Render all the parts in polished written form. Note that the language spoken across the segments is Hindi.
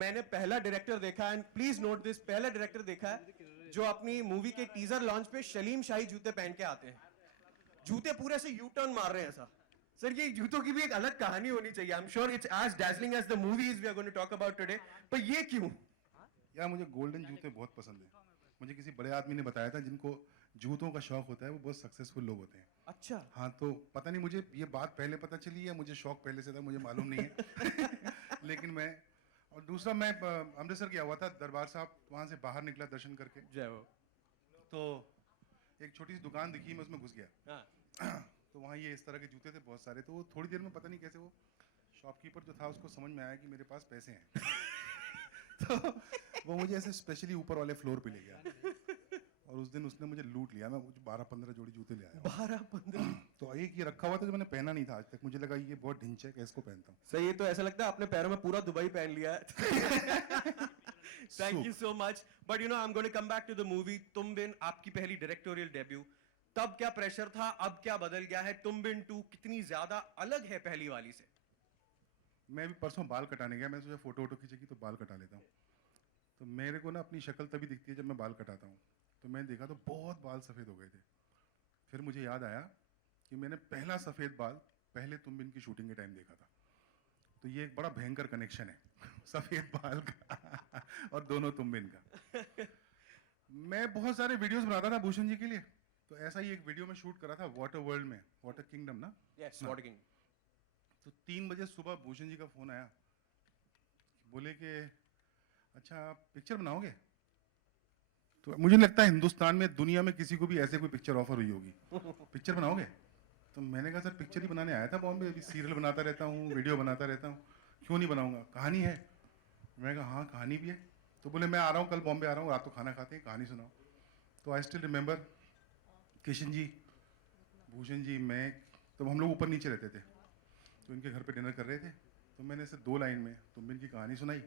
मैंने पहला डायरेक्टर देखा एंड प्लीज नोट दिस, पहला डायरेक्टर देखा है जो अपनी मूवी के टीजर लॉन्च पे सलीम शाही जूते पहन के आते हैं। जूते पूरे से यू टर्न मार रहे हैं ऐसा। सर ये जूतों की भी एक अलग कहानी होनी चाहिए। I am sure it's as dazzling as the movies we are going to talk about today, पर ये क्यों? यार मुझे गोल्डन जूते बहुत पसंद है। मुझे किसी बड़े आदमी ने बताया था जिनको जूतों का शौक होता है वो बहुत सक्सेसफुल लोग होते हैं। अच्छा। हाँ, तो पता नहीं मुझे ये बात पहले पता चली या मुझे शौक पहले से था, मुझे मालूम नहीं है। लेकिन मैं, और दूसरा मैं अमृतसर गया हुआ था दरबार साहब, वहाँ से बाहर निकला दर्शन करके, जय हो। तो एक छोटी सी दुकान दिखी, मैं उसमें घुस गया। हाँ। तो वहाँ ये इस तरह के जूते थे बहुत सारे, तो वो थोड़ी देर में पता नहीं कैसे वो शॉपकीपर जो था उसको समझ में आया कि मेरे पास पैसे हैं। तो वो मुझे ऐसे स्पेशली ऊपर वाले फ्लोर पे ले गया और उस दिन उसने मुझे लूट लिया। मैं मुझे 12-15 जोड़ी जूते ले आया। 12-15? तो एक ये रखा हुआ था जो मैंने पहना नहीं था आज तक, मुझे लगा ये बहुत ढिंचे है, इसको पहनता हूँ। सही है, तो ऐसा लगता है आपने पैरों में पूरा दुबई पहन लिया है। Thank you so much. But you know I am going to come back to the movie Tum Bin, आपकी पहली डायरेक्टोरियल डेब्यू। तब क्या प्रेशर था, अब क्या बदल गया है? तुम बिन 2 कितनी ज्यादा अलग है पहली वाली से? मैं भी परसों बाल कटाने गया, मैं सोचा फोटो वोटो खींचेगी तो बाल कटा लेता हूँ। तो मेरे को ना अपनी शक्ल तभी दिखती है जब मैं बाल कटाता हूँ। तो मैंने देखा तो बहुत बाल सफ़ेद हो गए थे। फिर मुझे याद आया कि मैंने पहला सफ़ेद बाल पहले तुम बिन की शूटिंग के टाइम देखा था। तो ये एक बड़ा भयंकर कनेक्शन है। सफ़ेद बाल का और दोनों तुम बिन का। मैं बहुत सारे वीडियोस बनाता था भूषण जी के लिए, तो ऐसा ही एक वीडियो में शूट करा था वाटर वर्ल्ड में, वाटर किंगडम ना। Yes, water king. तो 3 बजे सुबह भूषण जी का फ़ोन आया, बोले कि अच्छा आप पिक्चर बनाओगे। तो मुझे लगता है हिंदुस्तान में, दुनिया में किसी को भी ऐसे कोई पिक्चर ऑफर हुई होगी, पिक्चर बनाओगे। तो मैंने कहा सर पिक्चर ही बनाने आया था बॉम्बे, अभी सीरियल बनाता रहता हूँ, वीडियो बनाता रहता हूँ, क्यों नहीं बनाऊंगा, कहानी है। मैंने कहा हाँ कहानी भी है। तो बोले मैं आ रहा हूँ कल बॉम्बे आ रहा हूँ, रात को खाना खाते हैं, कहानी सुनाओ। तो I still remember, Kishan ji, Bhushan ji, मैं, तो हम लोग ऊपर नीचे रहते थे, तो इनके घर पे डिनर कर रहे थे। तो मैंने ऐसे 2 लाइन में तुम इनकी कहानी सुनाई।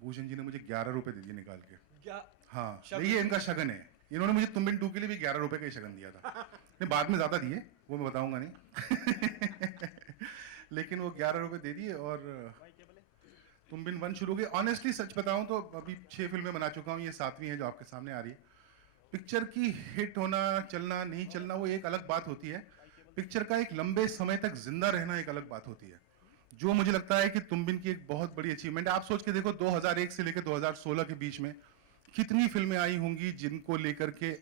भूषण जी ने मुझे 11 रुपए दे दिए निकाल के। क्या? हाँ, ये इनका शगन है। इन्होंने मुझे तुम बिन 2 के लिए भी 11 रुपए का ही शगन दिया था। नहीं, बाद में ज़्यादा दिए, वो मैं बताऊंगा नहीं। लेकिन वो 11 रुपए दे दिए और तुम बिन 1 शुरू हो गई। ऑनेस्टली सच बताऊं तो अभी 6 फिल्में बना चुका हूँ, ये 7वीं है जो आपके सामने आ रही है। पिक्चर की हिट होना, चलना नहीं चलना वो एक अलग बात होती है, पिक्चर का एक लंबे समय तक जिंदा रहना एक अलग बात होती है, जो मुझे लगता है कि तुम बिन की एक बहुत बड़ी अचीवमेंट है। आप सोच के देखो 2001 से लेकर 2016 के बीच में कितनी फिल्में आई होंगी जिनको लेकर के,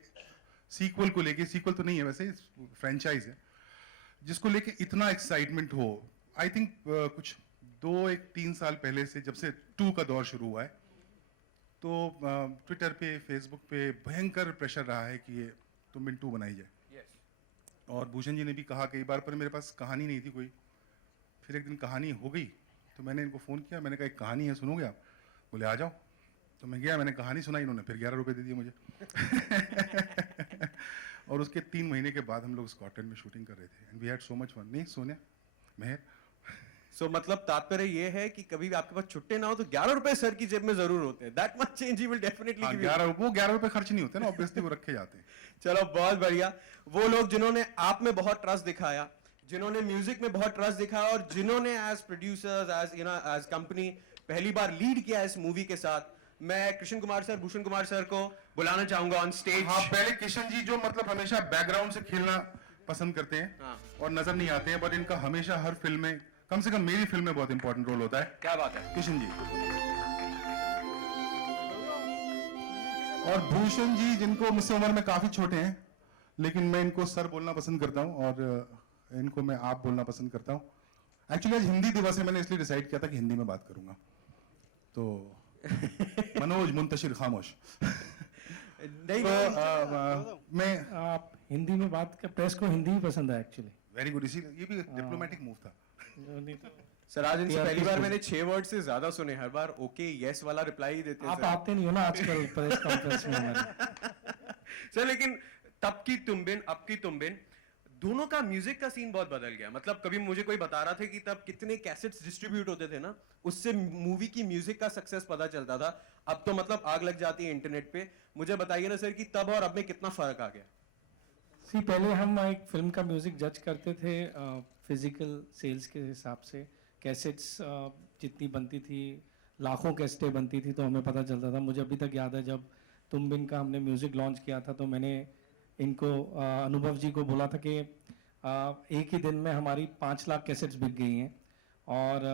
सीक्वल को लेके, सीक्वल तो नहीं है वैसे, फ्रेंचाइज है, जिसको लेके इतना एक्साइटमेंट हो। आई थिंक कुछ 2-3 साल पहले से, जब से 2 का दौर शुरू हुआ है, तो ट्विटर पे, फेसबुक पे भयंकर प्रेशर रहा है कि ये तुम बिन 2 बनाई जाए। और भूषण जी ने भी कहा कई बार, पर मेरे पास कहानी नहीं थी कोई। फिर एक दिन कहानी हो गई, तो मैंने इनको फ़ोन किया, मैंने कहा एक कहानी है, सुनोगे आप? बोले आ जाओ। तो मैं गया, मैंने कहानी सुनाई, इन्होंने फिर 11 रुपए दे दिए मुझे। और उसके 3 महीने के बाद हम लोग स्कॉटलैंड में शूटिंग कर रहे थे, and we had so much fun. नहीं सोनिया, मेहर, सो मतलब तात्पर्य ये है कि कभी भी आपके पास छुट्टे ना हो तो 11 रुपए सर की जेब में जरूर होते हैं। That much change he will definitely हाँ, गिव यू। 11 रुपए खर्च नहीं होते ना, ऑब्वियसली वो रखे जाते हैं। चलो बहुत बढ़िया। वो लोग जिन्होंने आप में बहुत ट्रस्ट दिखाया, जिन्होंने म्यूजिक में बहुत ट्रस्ट दिखाया, और जिन्होंने as producers, as as company पहली बार लीड किया इस मूवी के साथ, मैं कृष्ण कुमार सर, भूषण कुमार सर को बुलाना चाहूंगा ऑन स्टेज। हाँ, पहले किशन जी जो मतलब हमेशा बैकग्राउंड से खेलना पसंद करते हैं, हाँ। और नजर नहीं आते हैं, बट इनका हमेशा हर फिल्म में, कम से कम मेरी फिल्म में बहुत इंपॉर्टेंट रोल होता है। क्या बात है किशन जी और भूषण जी, जिनको मुझसे उम्र में काफी छोटे हैं, लेकिन मैं इनको सर बोलना पसंद करता हूँ और इनको मैं आप बोलना पसंद करता हूँ। एक्चुअली आज हिंदी दिवस है, मैंने इसलिए डिसाइड किया था कि हिंदी में बात करूंगा। तो मनोज मुंतशिर खामोश। नहीं, तो मैं, आप हिंदी में बात कर, प्रेस को हिंदी ही पसंद है एक्चुअली। वेरी गुड, इसी ये भी डिप्लोमेटिक मूव था। सर आज इनसे पहली बार मैंने 6 वर्ड से ज्यादा सुने, हर बार ओके यस वाला रिप्लाई ही देते हैं आप सर। आते नहीं हो ना आजकल प्रेस कॉन्फ्रेंस में हमारे। सर लेकिन तब की तुम बिन, अब की तुम बिन, दोनों का म्यूजिक का सीन बहुत बदल गया। मतलब कभी मुझे कोई बता रहा था कि तब कितने कैसेट्स डिस्ट्रीब्यूट होते थे ना, उससे मूवी की म्यूजिक का सक्सेस पता चलता था। अब तो मतलब आग लग जाती है इंटरनेट पे। मुझे बताइए ना सर कि तब और अब में कितना फर्क आ गया? सी, पहले हम एक फिल्म का म्यूजिक जज करते थे फिजिकल सेल्स के हिसाब से, कैसेट्स जितनी बनती थी, लाखों कैसेटें बनती थी तो हमें पता चलता था। मुझे अभी तक याद है जब तुम बिन का हमने म्यूज़िक लॉन्च किया था तो मैंने इनको अनुभव जी को बोला था कि एक ही दिन में हमारी 5 लाख कैसेट्स बिक गई हैं। और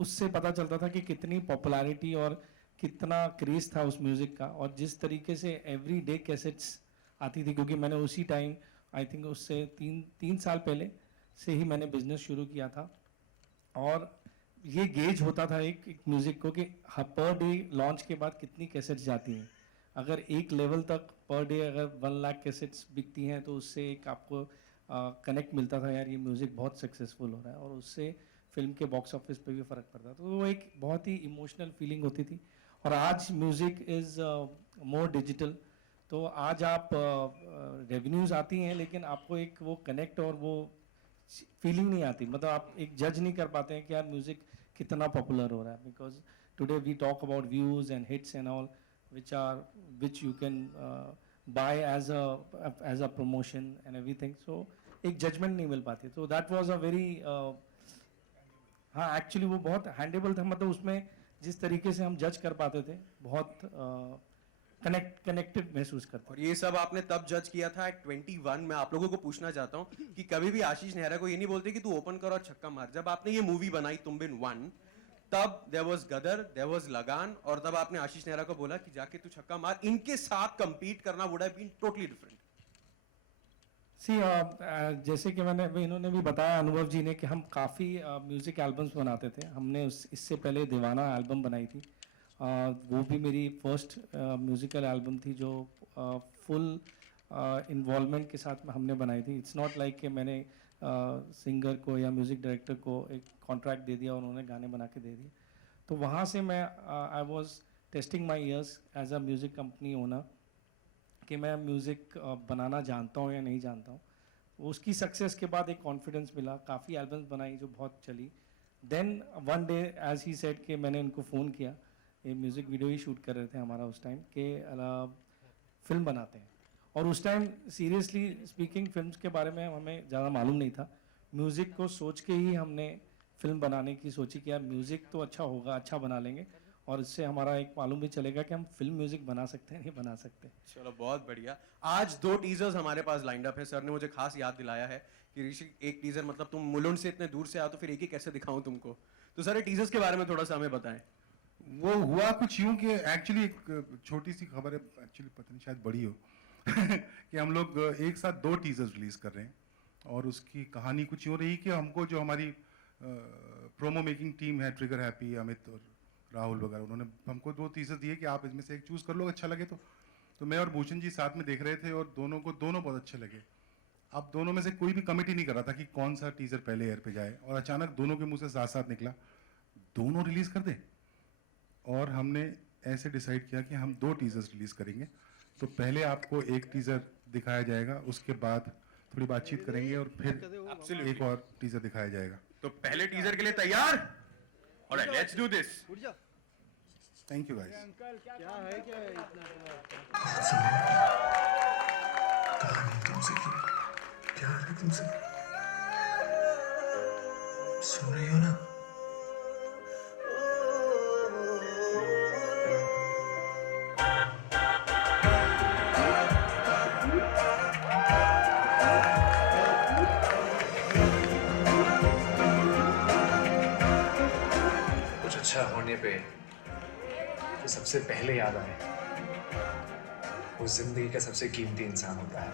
उससे पता चलता था कि कितनी पॉपुलैरिटी और कितना क्रेज़ था उस म्यूज़िक का, और जिस तरीके से एवरी डे कैसेट्स आती थी, क्योंकि मैंने उसी टाइम आई थिंक उससे तीन साल पहले से ही मैंने बिजनेस शुरू किया था। और ये गेज होता था एक म्यूज़िक को कि पर डे लॉन्च के बाद कितनी कैसेट्स जाती हैं। अगर एक लेवल तक पर डे अगर 1 लाख कैसेट्स बिकती हैं तो उससे एक आपको कनेक्ट मिलता था, यार ये म्यूज़िक बहुत सक्सेसफुल हो रहा है, और उससे फिल्म के बॉक्स ऑफिस पे भी फ़र्क पड़ता था। तो वो एक बहुत ही इमोशनल फीलिंग होती थी। और आज म्यूज़िक इज़ मोर डिजिटल, तो आज आप रेवेन्यूज़ आती हैं लेकिन आपको एक वो कनेक्ट और वो फीलिंग नहीं आती। मतलब आप एक जज नहीं कर पाते हैं कि यार म्यूज़िक कितना पॉपुलर हो रहा है, because today we talk about views and hits and all which you can buy as a promotion and everything, so एक judgment नहीं मिल पाती। तो that was a very हाँ एक्चुअली वो बहुत हैंडेबल था, मतलब उसमें जिस तरीके से हम जज कर पाते थे बहुत कनेक्टेड महसूस करते। और ये सब आपने तब जज किया था एट 21। मैं आप लोगों को पूछना चाहता हूँ कि कभी भी आशीष नेहरा को ये नहीं बोलते कि तू ओपन कर और छक्का मार। जब आपने ये मूवी बनाई तुम बिन 1, तब there was Gadar, there was Lagaan, और तब आपने आशीष नेहरा को बोला कि जाके तू छक्का मार। इनके साथ कंपीट करना would have been totally different. सी जैसे कि इन्होंने भी बताया अनुभव जी ने कि हम काफ़ी म्यूज़िक एल्बम्स बनाते थे। हमने इससे पहले दीवाना एल्बम बनाई थी, वो भी मेरी फर्स्ट म्यूज़िकल एल्बम थी जो फुल इन्वॉल्वमेंट के साथ में हमने बनाई थी। इट्स नॉट लाइक कि मैंने सिंगर को या म्यूज़िक डायरेक्टर को एक कॉन्ट्रैक्ट दे दिया और उन्होंने गाने बना के दे दिए। तो वहाँ से मैं I was testing my ears as a music company owner कि मैं म्यूज़िक बनाना जानता हूँ या नहीं जानता हूँ। उसकी सक्सेस के बाद एक कॉन्फिडेंस मिला, काफ़ी एल्बम्स बनाई जो बहुत चली। Then one day as he said कि मैंने इनको फ़ोन किया, ये म्यूज़िक वीडियो ही शूट कर रहे थे हमारा उस टाइम, कि फिल्म बनाते हैं। और उस टाइम सीरियसली स्पीकिंग फिल्म्स के बारे में हमें ज़्यादा मालूम नहीं था। म्यूज़िक को सोच के ही हमने फिल्म बनाने की सोची कि यार म्यूज़िक तो अच्छा होगा, अच्छा बना लेंगे, और इससे हमारा एक मालूम भी चलेगा कि हम फिल्म म्यूज़िक बना सकते हैं नहीं बना सकते। चलो बहुत बढ़िया। आज 2 टीजर्स हमारे पास लाइंड अप है। सर ने मुझे खास याद दिलाया है कि ऋषि एक टीजर, मतलब तुम मुलुंड से इतने दूर से आओ तो फिर एक ही कैसे दिखाऊं तुमको। तो सर ये टीजर्स के बारे में थोड़ा सा हमें बताएं। वो हुआ कुछ यूं कि एक्चुअली एक छोटी सी खबर है, एक्चुअली पता नहीं शायद बड़ी हो कि हम लोग एक साथ 2 टीजर्स रिलीज कर रहे हैं। और उसकी कहानी कुछ यूं रही कि हमको जो हमारी प्रोमो मेकिंग टीम है, ट्रिगर हैप्पी, अमित और राहुल वगैरह, उन्होंने हमको 2 टीजर दिए कि आप इसमें से एक चूज़ कर लो, अच्छा लगे तो मैं और भूषण जी साथ में देख रहे थे और दोनों बहुत अच्छे लगे। अब दोनों में से कोई भी कमिटी नहीं कर रहा था कि कौन सा टीजर पहले एयर पे जाए, और अचानक दोनों के मुंह से साथ साथ निकला दोनों रिलीज कर दे। और हमने ऐसे डिसाइड किया कि हम 2 टीजर्स रिलीज करेंगे। तो पहले आपको एक टीजर दिखाया जाएगा, उसके बाद थोड़ी बातचीत करेंगे और फिर एक और टीजर दिखाया जाएगा। तो पहले टीजर के लिए तैयार? Alright, let's do this. Thank you guys. क्या है इतना कहानी तुमसे की, प्यार है तुमसे, सुन रही हो ना? कुछ अच्छा होने पे तो सबसे पहले याद आए वो जिंदगी का सबसे कीमती इंसान होता है।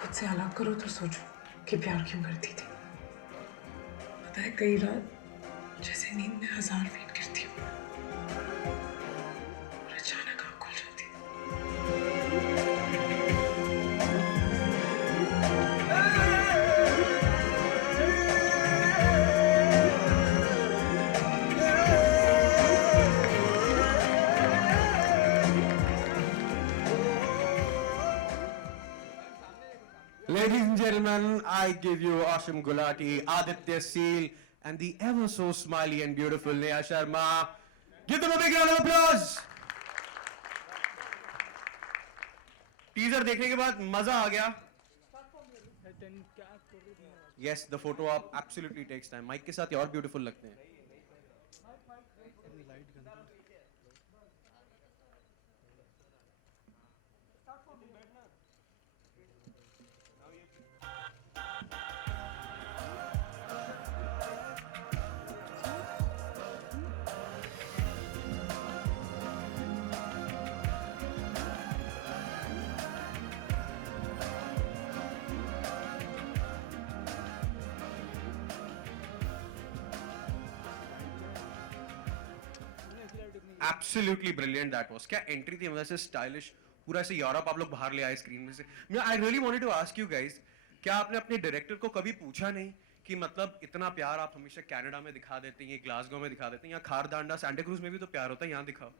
खुद से अलग करो तो सोचो कि प्यार क्यों करती थी। पता है कई रात जैसे नींद में 1000 फीट गिरती हूँ और अचानक आँख खुल जाती है। Ladies and gentlemen, I give you Ashim Gulati, Aditya Seal, and the ever so smiley and beautiful Neha Sharma. Give them a big round of applause. Teaser देखने के बाद मजा आ गया. Yes, the photo op absolutely takes time. Mike के साथ ये और ब्यूटीफुल लगते हैं. Absolutely brilliant that was. क्या एंट्री थी, मतलब से स्टाइलिश, पूरा ऐसे यूरोप आप लोग बाहर ले आए स्क्रीन में से. I really wanted to ask you guys, क्या आपने अपने डायरेक्टर को कभी पूछा नहीं कि मतलब इतना प्यार आप हमेशा कनाडा में दिखा देते हैं, ग्लासगो में दिखा देते हैं, या खारदांडा सांता क्रूज में भी तो प्यार होता है, यहाँ दिखाओ.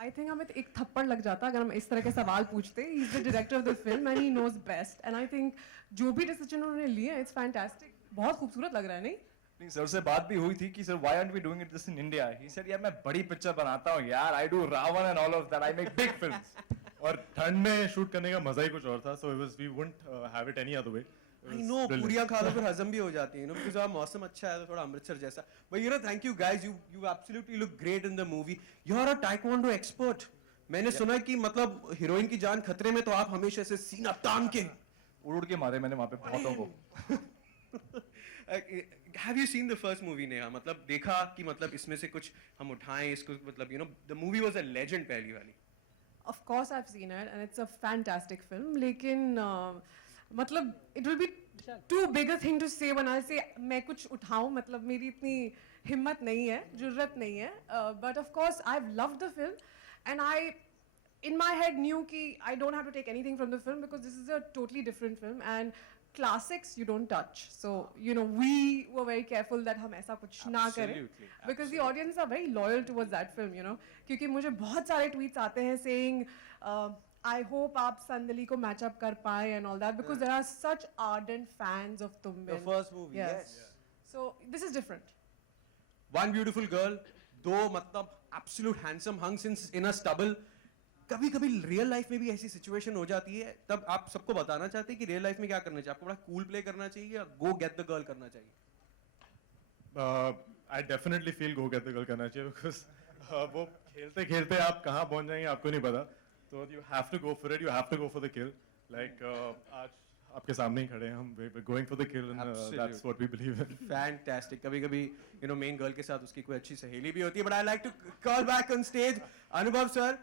आई थिंक हमें एक थप्पड़ लग जाता अगर हम इस तरह के सवाल पूछते. He is the director of the film and he knows best and I think जो भी डिसीजन उन्होंने लिए इट्स फैंटास्टिक. बहुत खूबसूरत लग रहा है नहीं? नहीं सर से बात भी हुई थी कि sir why aren't we doing it this in India. He said यार मैं बड़ी पिक्चर बनाता हूँ यार, I do Raavan and all of that, I make big films. और ठंड में शूट करने का मजा ही कुछ और था. So it was we wouldn't have it any other way. I know, पूरियां खा लो फिर हजम भी हो जाती है, because अब मौसम अच्छा है तो थोड़ा अमृतसर जैसा. But you know, thank you guys, you absolutely look great in the movie. You are a taekwondo expert. मैंने सुना कि मतलब हीरोइन की जान खतरे में तो आप हमेशा से सीना तान के उड़ के मारे मैंने वहाँ पे बहुतों को. Have you seen the first movie Neha? मतलब देखा कि मतलब इसमें से कुछ हम उठाएं इसको, मतलब you know the movie was a legend पहली वाली. Of course I've seen it and it's a fantastic film. लेकिन मतलब it will be too big a thing to say when I say मैं कुछ उठाऊं. मतलब मेरी इतनी हिम्मत नहीं है, जुर्रत नहीं है. But of course I've loved the film and I in my head knew कि I don't have to take anything from the film because this is a totally different film and classics you don't touch. So you know we were very careful that हम ऐसा कुछ ना करें because the audience are very loyal towards that film, you know. क्योंकि मुझे बहुत सारे tweets आते हैं saying I hope आप संदली को match up कर पाए and all that because there are such ardent fans of Tumbin. The first movie, yes. So this is different. One beautiful girl, दो मतलब absolute handsome hunks in a stubble. कभी कभी रियल लाइफ में भी ऐसी सिचुएशन हो जाती है, तब आप सबको बताना चाहते हैं कि रियल लाइफ में क्या करना चाहिए. आपको बड़ा कूल प्ले करना चाहिए या गो गेट द गर्ल करना चाहिए? I definitely feel go get the girl करना चाहिए बिकॉज वो खेलते खेलते आप कहाँ पहुंच जाएंगे आपको नहीं पता. तो you have to go for it, you have to go for the kill. Like आज आपके सामने ही खड़े हैं हम, going for the kill and that's what we believe in. Fantastic. कभी कभी यू नो मेन गर्ल के साथ उसकी कोई अच्छी सहेली भी होती है. But I like to call back on stage Anubhav sir,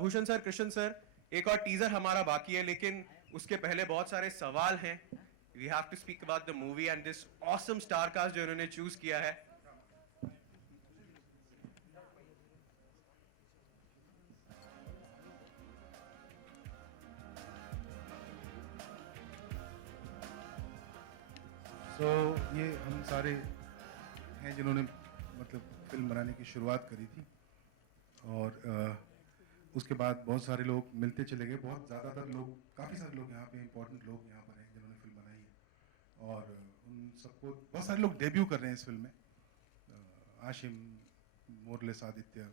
Bhushan sir, Krishna sir. एक और टीजर हमारा बाकी है लेकिन उसके पहले बहुत सारे सवाल हैं. We have to speak about the movie and this awesome star cast जो इन्होंने चूज किया है. So, ये हम सारे हैं जिन्होंने मतलब फिल्म बनाने की शुरुआत करी थी और उसके बाद बहुत सारे लोग मिलते चले गए. बहुत ज़्यादातर लोग, काफ़ी सारे लोग यहाँ पे इंपॉर्टेंट लोग यहाँ पर हैं जिन्होंने फिल्म बनाई है और उन सबको बहुत सारे लोग डेब्यू कर रहे हैं इस फिल्म में. आशिम, मोरलेस Aditya,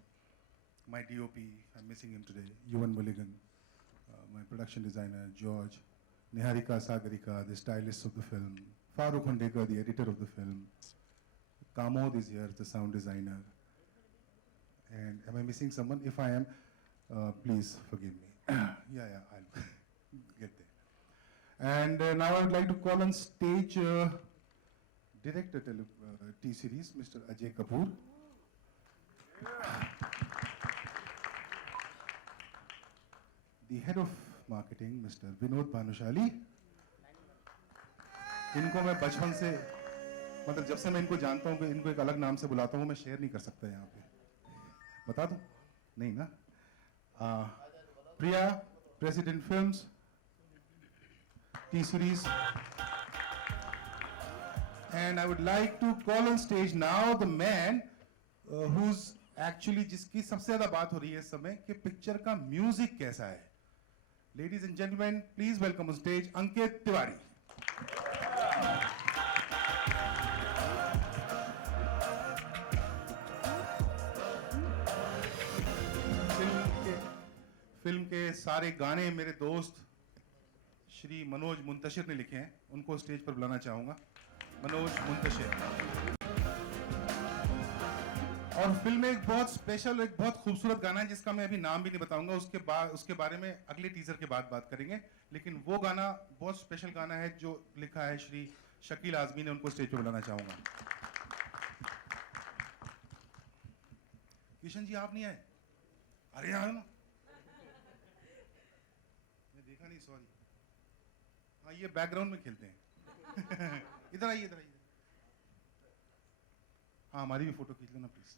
my DOP, I am missing him today, Yuvan Mulligan, my production designer George, Niharika Sagarika, the stylist of the film, Farooq Hundekar, the editor of the film. Kamod is here, the sound designer. And am I missing someone? If I am, please forgive me. yeah, I'll get there. And now I would like to call on stage director T-Series, Mr. Ajay Kapoor. The head of marketing, Mr. Vinod Bhanushali. इनको मैं बचपन से, मतलब जब से मैं इनको जानता हूँ कि इनको एक अलग नाम से बुलाता हूँ, मैं शेयर नहीं कर सकता यहाँ पे. बता दूँ? नहीं ना? Priya, president films, T-Series. And I would like to call on stage now the man who's actually, जिसकी सबसे ज़्यादा बात हो रही है इस समय कि पिक्चर का म्यूजिक कैसा है. Ladies and gentlemen, please welcome on stage Ankit Tiwari. Film के सारे गाने मेरे दोस्त श्री मनोज मुंतशिर ने लिखे हैं, उनको स्टेज पर बुलाना चाहूँगा। मनोज मुंतशिर। और फिल्म में एक बहुत स्पेशल, एक बहुत खूबसूरत गाना है जिसका मैं अभी नाम भी नहीं बताऊंगा, उसके बारे में अगले टीजर के बाद बात करेंगे। लेकिन वो गाना बहुत स्पेशल गाना है जो लिखा है श्री शकील आजमी ने, उनको स्टेज पर बुलाना चाहूंगा। किशन जी आप नहीं आए? अरे आए ना, मैं देखा नहीं, सॉरी। हाँ ये बैकग्राउंड में खेलते हैं। इधर आइए, इधर आइए। हाँ हमारी भी फोटो खींच लेना प्लीज।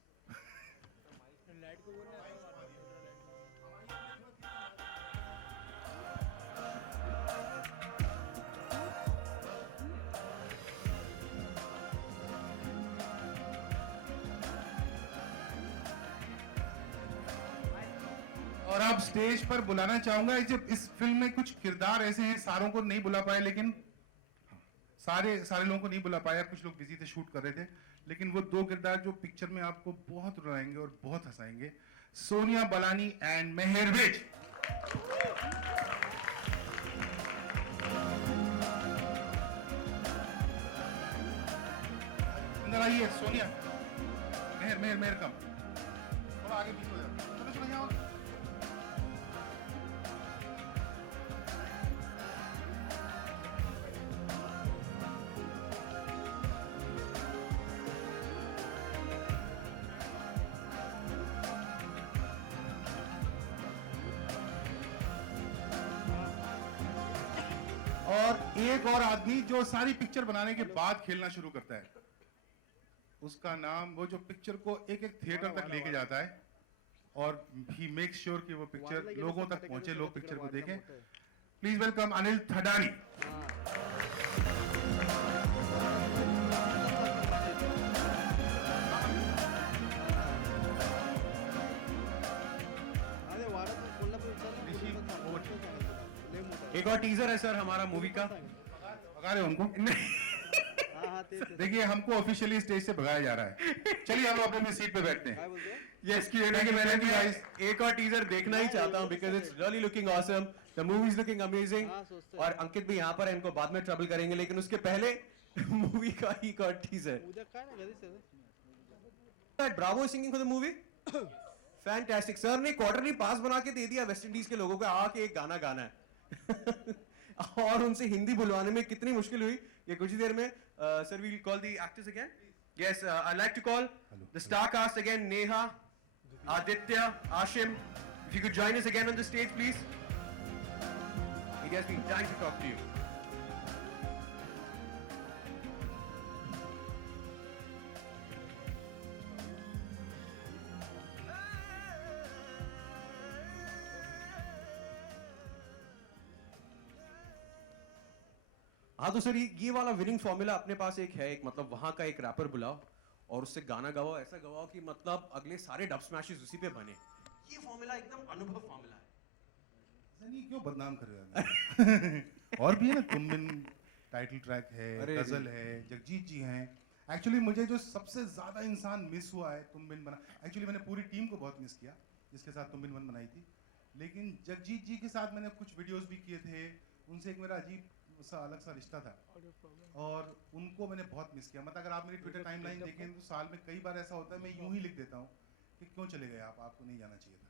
और अब स्टेज पर बुलाना चाहूंगा, इस फिल्म में कुछ किरदार ऐसे हैं, सारों को नहीं बुला पाए, लेकिन सारे लोगों को नहीं बुला पाया, कुछ लोग बिजी थे, शूट कर रहे थे। लेकिन वो दो किरदार जो पिक्चर में आपको बहुत रुलाएंगे और बहुत हंसाएंगे, सोनिया बलानी एंड मेहर विज। अंदर आइए सोनिया। मेहर कम, थोड़ा आगे पीछे हो जाओ। चलो यहाँ। और एक और आदमी जो सारी पिक्चर बनाने के बाद खेलना शुरू करता है, उसका नाम, वो जो पिक्चर को एक एक थिएटर तक लेके जाता है और ही मेक श्योर कि वो पिक्चर लोगों तक पहुंचे, लोग पिक्चर को देखें। Please welcome Anil Thadani. एक और टीजर है सर हमारा मूवी का। भगा रहे हो उनको? देखिए हमको ऑफिशियली स्टेज से भगाया जा रहा है। चलिए हम अपनी सीट पे बैठते हैं। यस एक और टीजर देखना ही चाहता हूं because it's really looking awesome, the movie is looking amazing. और अंकित भी यहाँ पर है, इनको बाद में ट्रबल करेंगे, लेकिन उसके पहले मूवी का एक और teaser. Bravo singing for the movie, fantastic. Sir ने क्वार्टरली पास बना के दे दिया वेस्ट इंडीज के लोगों को, आके एक गाना गाना है। और उनसे हिंदी बुलवाने में कितनी मुश्किल हुई ये कुछ ही देर में। Sir we will call the actors again. Yes I like to call the star cast again, Neha, Aditya, Aashim. If you could join us again on the stage please. It has been time to talk to you. हाँ तो सर ये वाला विनिंग फॉर्मूला अपने पास एक है, एक मतलब वहां का एक रैपर बुलाओ और उससे गाना गवाओ, ऐसा गवाओ कि मतलब अगले सारे डब स्मैशेस उसी पे बने। ये फॉर्मूला एकदम अनुभव फॉर्मूला है। नहीं क्यों बदनाम कर रहे हो? और भी है ना, तुम बिन टाइटल ट्रैक है, गजल है, जगजीत जी हैं। एक्चुअली मुझे जो सबसे ज्यादा इंसान मिस हुआ है तुम बिन बना, एक्चुअली मैंने पूरी टीम को बहुत मिस किया जिसके साथ तुम बिन वन बनाई थी, लेकिन जगजीत जी के साथ मैंने कुछ वीडियोस भी किए थे, उनसे एक मेरा अजीब सा अलग सा रिश्ता था और उनको मैंने बहुत मिस किया। मतलब अगर आप मेरी ट्विटर टाइमलाइन देखें तो साल में कई बार ऐसा होता है मैं यूं ही लिख देता हूँ कि क्यों चले गए आप, आपको नहीं जाना चाहिए था।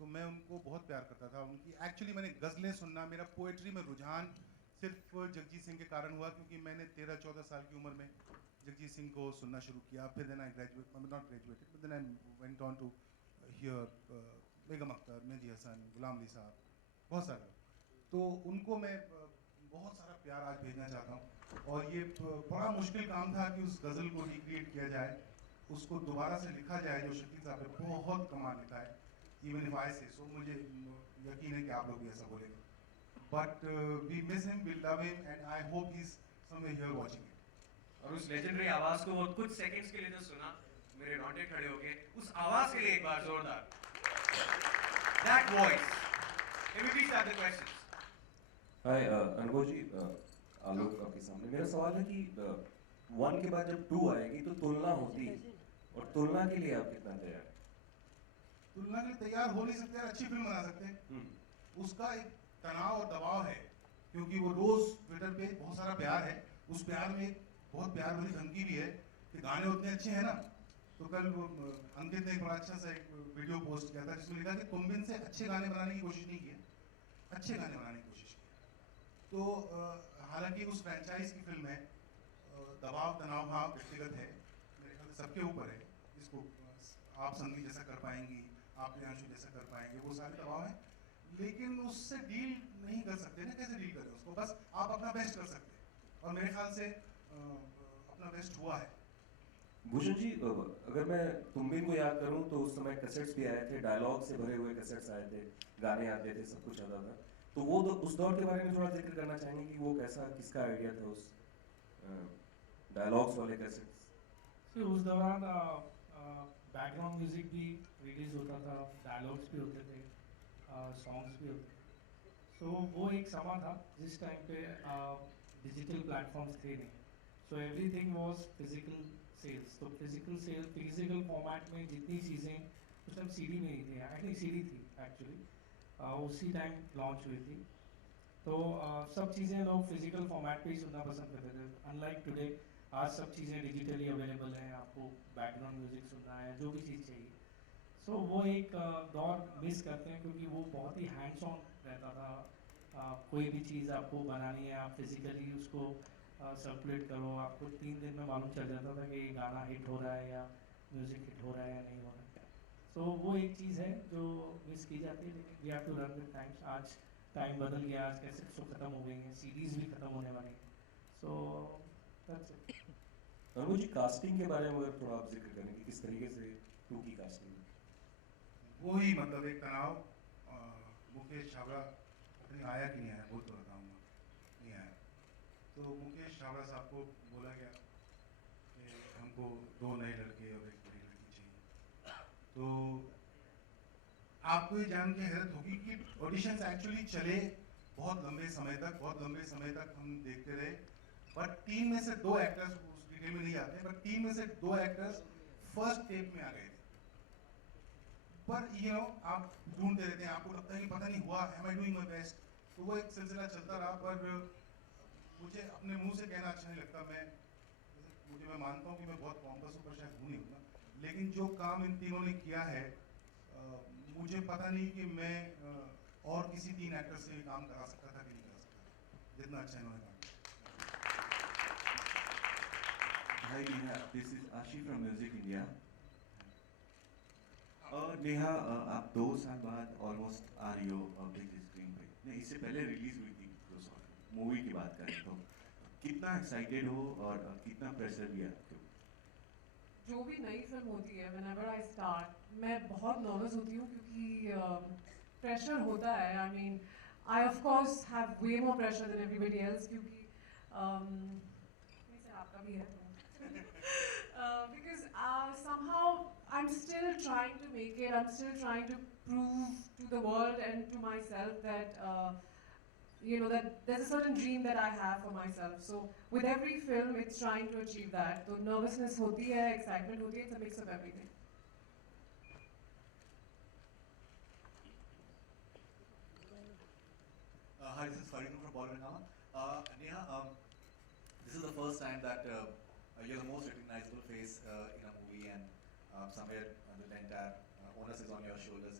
तो मैं उनको बहुत प्यार करता था उनकी। एक्चुअली मैंने गज़लें सुनना, मेरा पोएट्री में रुझान सिर्फ जगजीत सिंह के कारण हुआ, क्योंकि मैंने 13-14 साल की उम्र में जगजीत सिंह को सुनना शुरू किया। फिर then I graduated, but then I went on to hear Begum Akhtar, Mehdi Hassan, Ghulam Ali sahab, बहुत सारा। तो उनको मैं बहुत सारा प्यार आज भेजना चाहता हूँ। और ये बड़ा मुश्किल काम था कि उस गज़ल को रिक्रिएट किया जाए, उसको दोबारा से लिखा जाए, जो शकील साहब ने बहुत कमाल लिखा है। इवन इफ आई से सो, मुझे यकीन है कि आप लोग भी ऐसा बोलेंगे। But we miss him, we love him and I hope he is somewhere here watching it. और उस लेजेंडरी आवाज को वो कुछ सेकंड्स के लिए तो सुना, मेरे रोंगटे खड़े हो गए उस आवाज के लिए। एक बार जोरदार that voice. Can we please have the questions? Hi Anubhav ji, आलोक आपके सामने मेरा सवाल है कि 1 के बाद जब 2 आएगी तो तुलना होती है, और तुलना के लिए आप कितना तैयार हैं? तुलना के लिए तैयार हो नहीं सकते, अच्छी फिल्म बना सकते। उसका एक तनाव और दबाव है, क्योंकि वो रोज ट्विटर पे बहुत सारा प्यार है, उस प्यार में एक बहुत प्यार भरी धमकी भी है कि गाने उतने अच्छे हैं ना। तो कल वो अंकित ने एक बड़ा अच्छा सा एक वीडियो पोस्ट किया था जिसमें लिखा कि तुम से अच्छे गाने बनाने की कोशिश नहीं की, अच्छे गाने बनाने की कोशिश की। तो हालांकि उस फ्रेंचाइज की फिल्म है, दबाव तनाव हाँ व्यक्तिगत है, मेरे ख्याल से सबके ऊपर है। इसको आप संगीत जैसा कर पाएंगी, आप प्रियांशु जैसा कर पाएंगे, वो सारे दबाव हैं, लेकिन उससे डील नहीं कर सकते ना। कैसे डील करें उसको? बस आप अपना बेस्ट कर सकते हैं, और मेरे ख्याल से अपना बेस्ट हुआ है। भूषण जी, अगर मैं तुम्बिन को याद करूं तो उस समय कैसेट्स भी आए थे, डायलॉग से भरे हुए कैसेट्स आए थे, गाने आते थे, सब कुछ आता था। तो वो उस दौर के बारे में थोड़ा जिक्र करना चाहेंगे कि वो कैसा, किसका आइडिया था उस डायलॉग्स वाले कैसेट्स? उस दौरान बैकग्राउंड म्यूजिक भी रिलीज होता था, डायलॉग्स भी होते थे, सॉन्ग्स भी होते थे। सो वो एक समा था जिस टाइम पे डिजिटल प्लेटफॉर्म्स थे नहीं, so everything was physical sales. तो फिजिकल फॉर्मेट में जितनी चीज़ें उस टाइम सीडी में नहीं थी, आई थिंक सीडी थी एक्चुअली, उसी टाइम लॉन्च हुई थी। तो सब चीज़ें लोग फिजिकल फॉर्मेट पे ही सुनना पसंद करते थे, अनलाइक टुडे। आज सब चीज़ें डिजिटली अवेलेबल हैं, आपको बैकग्राउंड म्यूजिक सुनना है, जो भी चीज़ चाहिए। सो वो एक दौर मिस करते हैं, क्योंकि वो बहुत ही हैंड्स ऑन रहता था। कोई भी चीज़ आपको बनानी है, आप फिजिकली उसको सर्कुलेट करो, आपको 3 दिन में मालूम चल जाता था कि ये गाना हिट हो रहा है या म्यूज़िक हिट हो रहा है या नहीं हो रहा है। सो वो एक चीज़ है जो मिस की जाती है, लेकिन we have to run with times. आज टाइम बदल गया, आज कैसेट्स तो ख़त्म हो गई हैं, सीडीज़ भी ख़त्म होने वाली हैं। So that's it. Anuj ji, casting के बारे में अगर थोड़ा आप जिक्र करें कि किस तरीके से 2 की कास्टिंग? वो ही मतलब एक तनाव। मुकेश छाबड़ा पता नहीं आया कि नहीं आया, बोल तो बताऊँगा, नहीं आया। तो मुकेश छाबड़ा साहब को बोला गया कि हमको 2 नए लड़के और एक बड़ी लड़की चाहिए। तो आपको ये जान के हैरत होगी कि ऑडिशंस एक्चुअली चले बहुत लंबे समय तक हम देखते रहे, बट 3 में से 2 एक्टर्स, उस डिटेल में नहीं आते, बट 3 में से 2 एक्टर्स फर्स्ट टेप में आ गए थे। पर आप ढूंढते रहते हैं, आपको लगता है कि पता नहीं हुआ, am I doing my best. तो वो एक सिलसिला चलता रहा, पर मुझे अपने मुंह से कहना अच्छा नहीं लगता। मैं मानता हूँ कि मैं बहुत कॉम्पस ऊपर शायद हूँ नहीं उतना, लेकिन जो काम इन तीनों ने किया है, मुझे पता नहीं कि मैं और किसी 3 एक्टर से काम करा सकता था कि नहीं करा सकता, जितना अच्छा इन्होंने काम किया। Hi Neha, this is Ashi from Music India. Neha, आप 2 साल बाद ऑलमोस्ट आ रही हो बिग स्क्रीन पे। नहीं, इससे पहले रिलीज हुई थी मूवी की बात करें तो कितना एक्साइटेड हो और कितना प्रेशर भी है आपके ऊपर? जो भी नई फिल्म होती है, whenever I start, मैं बहुत नर्वस होती हूँ, क्योंकि प्रेशर होता है। I mean, I of course have way more pressure than everybody else, क्योंकि वैसे आपका भी है because somehow I'm still trying to make it. I'm still trying to prove to the world and to myself that that there's a certain dream that I have for myself. So with every film, it's trying to achieve that. So nervousness hoti hai, excitement hoti hai, it's a mix of everything. Hi, this is Farid from Bollywood Nama. Neha, this is the first time that you're the most recognizable face in a movie, and somewhere the entire onus is on your shoulders.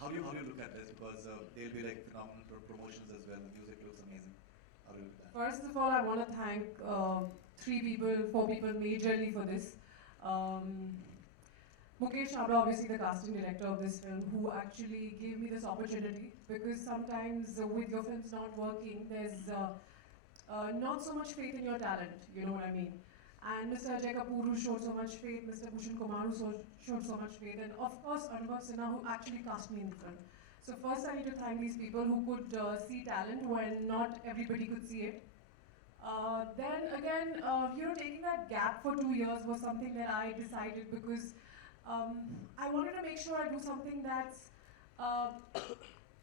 How do you look at this? Because there'll be like phenomenal promotions as well. The music looks amazing. How do you look at that? First of all, I want to thank 4 people majorly for this. Mukesh Chabra, obviously the casting director of this film, who actually gave me this opportunity, because sometimes with your films not working, there's not so much faith in your talent, you know what I mean? And Mr. Ajay Kapoor, who showed so much faith, Mr. Bhushan Kumar, who showed so much faith, and of course Anubhav Sinha, who actually cast me in the film. So first I need to thank these people who could see talent when not everybody could see it. Then again, taking that gap for 2 years was something that I decided, because I wanted to make sure I do something that's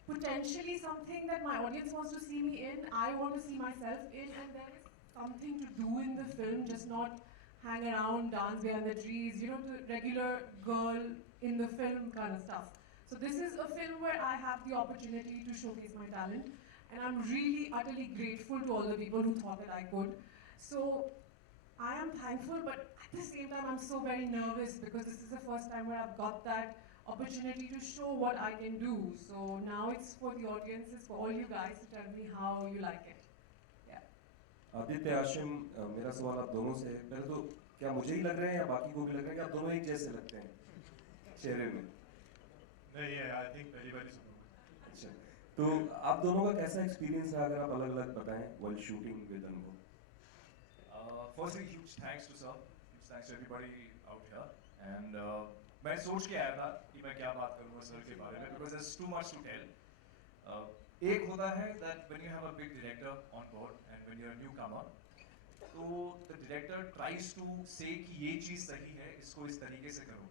potentially something that my audience wants to see me in, I want to see myself in, and there is something to do in the film, just not hang around, dance behind the trees, the regular girl in the film kind of stuff. So this is a film where I have the opportunity to showcase my talent, and I'm really utterly grateful to all the people who thought that I could. So I am thankful, but at the same time I'm so very nervous because this is the first time where I've got that opportunity to show what I can do. So now it's for the audiences, for all you guys to tell me how you like it. Yeah. Aditya Ashim मेरा सवाल आप दोनों से है। पहले तो क्या मुझे ही लग रहे हैं या बाकी को भी लग रहा है कि आप दोनों एक जैसे लगते हैं चेहरे में? नहीं है, आई थिंक पहली बार ही सुना। अच्छा, तो आप दोनों का कैसा एक्सपीरियंस रहा अगर आप अलग-अलग बताएं while shooting with अनुभव? Firstly, huge thanks to sir, huge thanks to everybody out here. And मैं सोच के आया था कि मैं क्या बात करूँगा सर के बारे में, because there's too much to tell. एक होता है that when you have a big director on board and when you're a newcomer, तो the director tries to say कि ये चीज़ सही है, इसको इस तरीके से करो.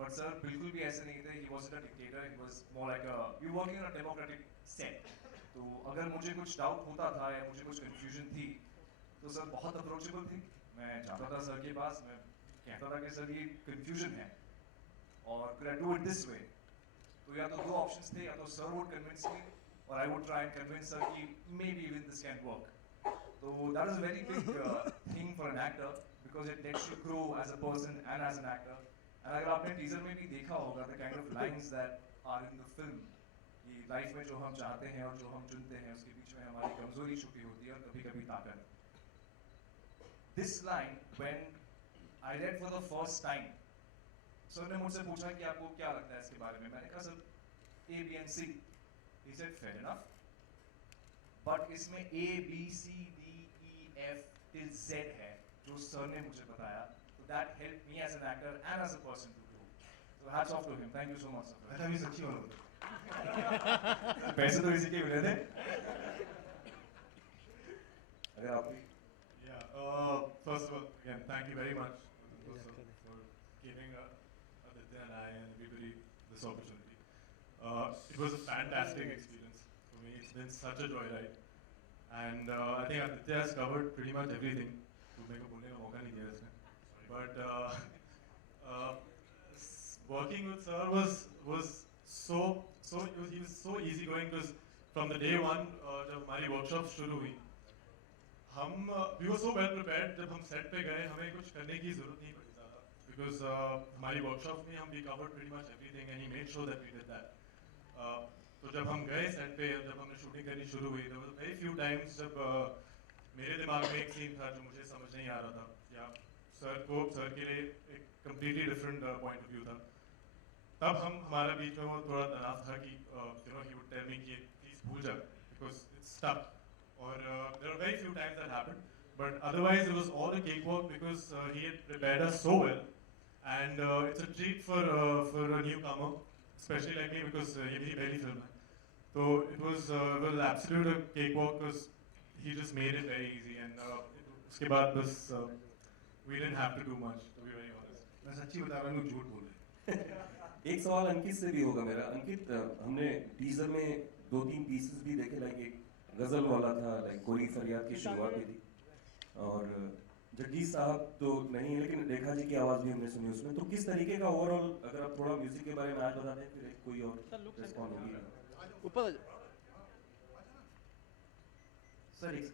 But sir बिल्कुल भी ऐसे नहीं थे. He wasn't a dictator. He was more like we were working on a democratic set. तो अगर मुझे कुछ डाउट होता था या मुझे कुछ confusion थी, तो सर बहुत अप्रोचेबल थी. मैं जाता था सर के पास, मैं कहता था कि सर ये confusion है और could I do it this way? तो या तो दो options थे, या तो sir would convince me or I would try and convince her कि maybe even this can work. So that is a very big thing for an actor because it lets you grow as a person and as an actor. And अगर आपने टीजर में भी देखा होगा the kind of lines that are in the film, कि लाइफ में जो हम चाहते हैं और जो हम चुनते हैं उसके बीच में हमारी कमजोरी छुपी होती है और कभी-कभी ताकत. This line when I read for the first time, sir ने मुझसे पूछा कि आपको क्या लगता है इसके बारे में. मैंने कहा sir A, B and C. He said fair enough. But इसमें A, B, C, D, E, F till Z है जो सर ने मुझे बताया. So that helped me as an actor and as a person to grow. So hats off to him. Thank you so much, sir. अच्छा, ये सच्ची बात है। पैसे तो इसी के मिले थे. अगर आप Yeah, first of all, again, thank you very much for giving Aditya and I and everybody this opportunity. It was a fantastic experience for me. It's been such a joyride. And I think Aditya has covered pretty much everything. तो मेरे को बोलने का मौका नहीं दिया इसने. But working with sir was he was so easygoing because from the day one जब हमारी workshops शुरू हुई, we were so well prepared. जब हम set पे गए हमें कुछ करने की ज़रूरत नहीं पड़ी ज़्यादा because हमारी workshops में we covered pretty much everything and he made sure that we did that. तो जब हम गए set पे जब हमने shooting करनी शुरू हुई, there was very few times जब मेरे दिमाग में एक scene था जो मुझे समझ नहीं आ रहा था या सर के लिए एक completely different point of view था. तब हमारा बीच में वो थोड़ा तनाव था कि he would tell me कि please भूल जा because it's stuck. Or there are very few times that happened, but otherwise it was all a cakewalk because he had prepared us so well, and it's a treat for a newcomer, especially like me because ये मेरी पहली film है. So it was absolute a cakewalk because he just made it very easy, and उसके बाद बस we didn't have to do much, to be very honest. मैं सच्ची बता रहा हूँ, झूठ बोल रहे. एक सवाल अंकित से भी होगा मेरा. अंकित, हमने टीजर में 2-3 पीसेस भी देखे, लाइक एक गजल वाला था, लाइक कोई फरियाद की शुरुआत भी थी, और जगजीत साहब तो नहीं है लेकिन रेखा जी की आवाज़ भी हमने सुनी उसमें. तो किस तरीके का ओवरऑल, अगर आप थोड़ा म्यूजिक के बारे में आज बता दें फिर कोई और रिस्पॉन्ड होगी ऊपर सर. एक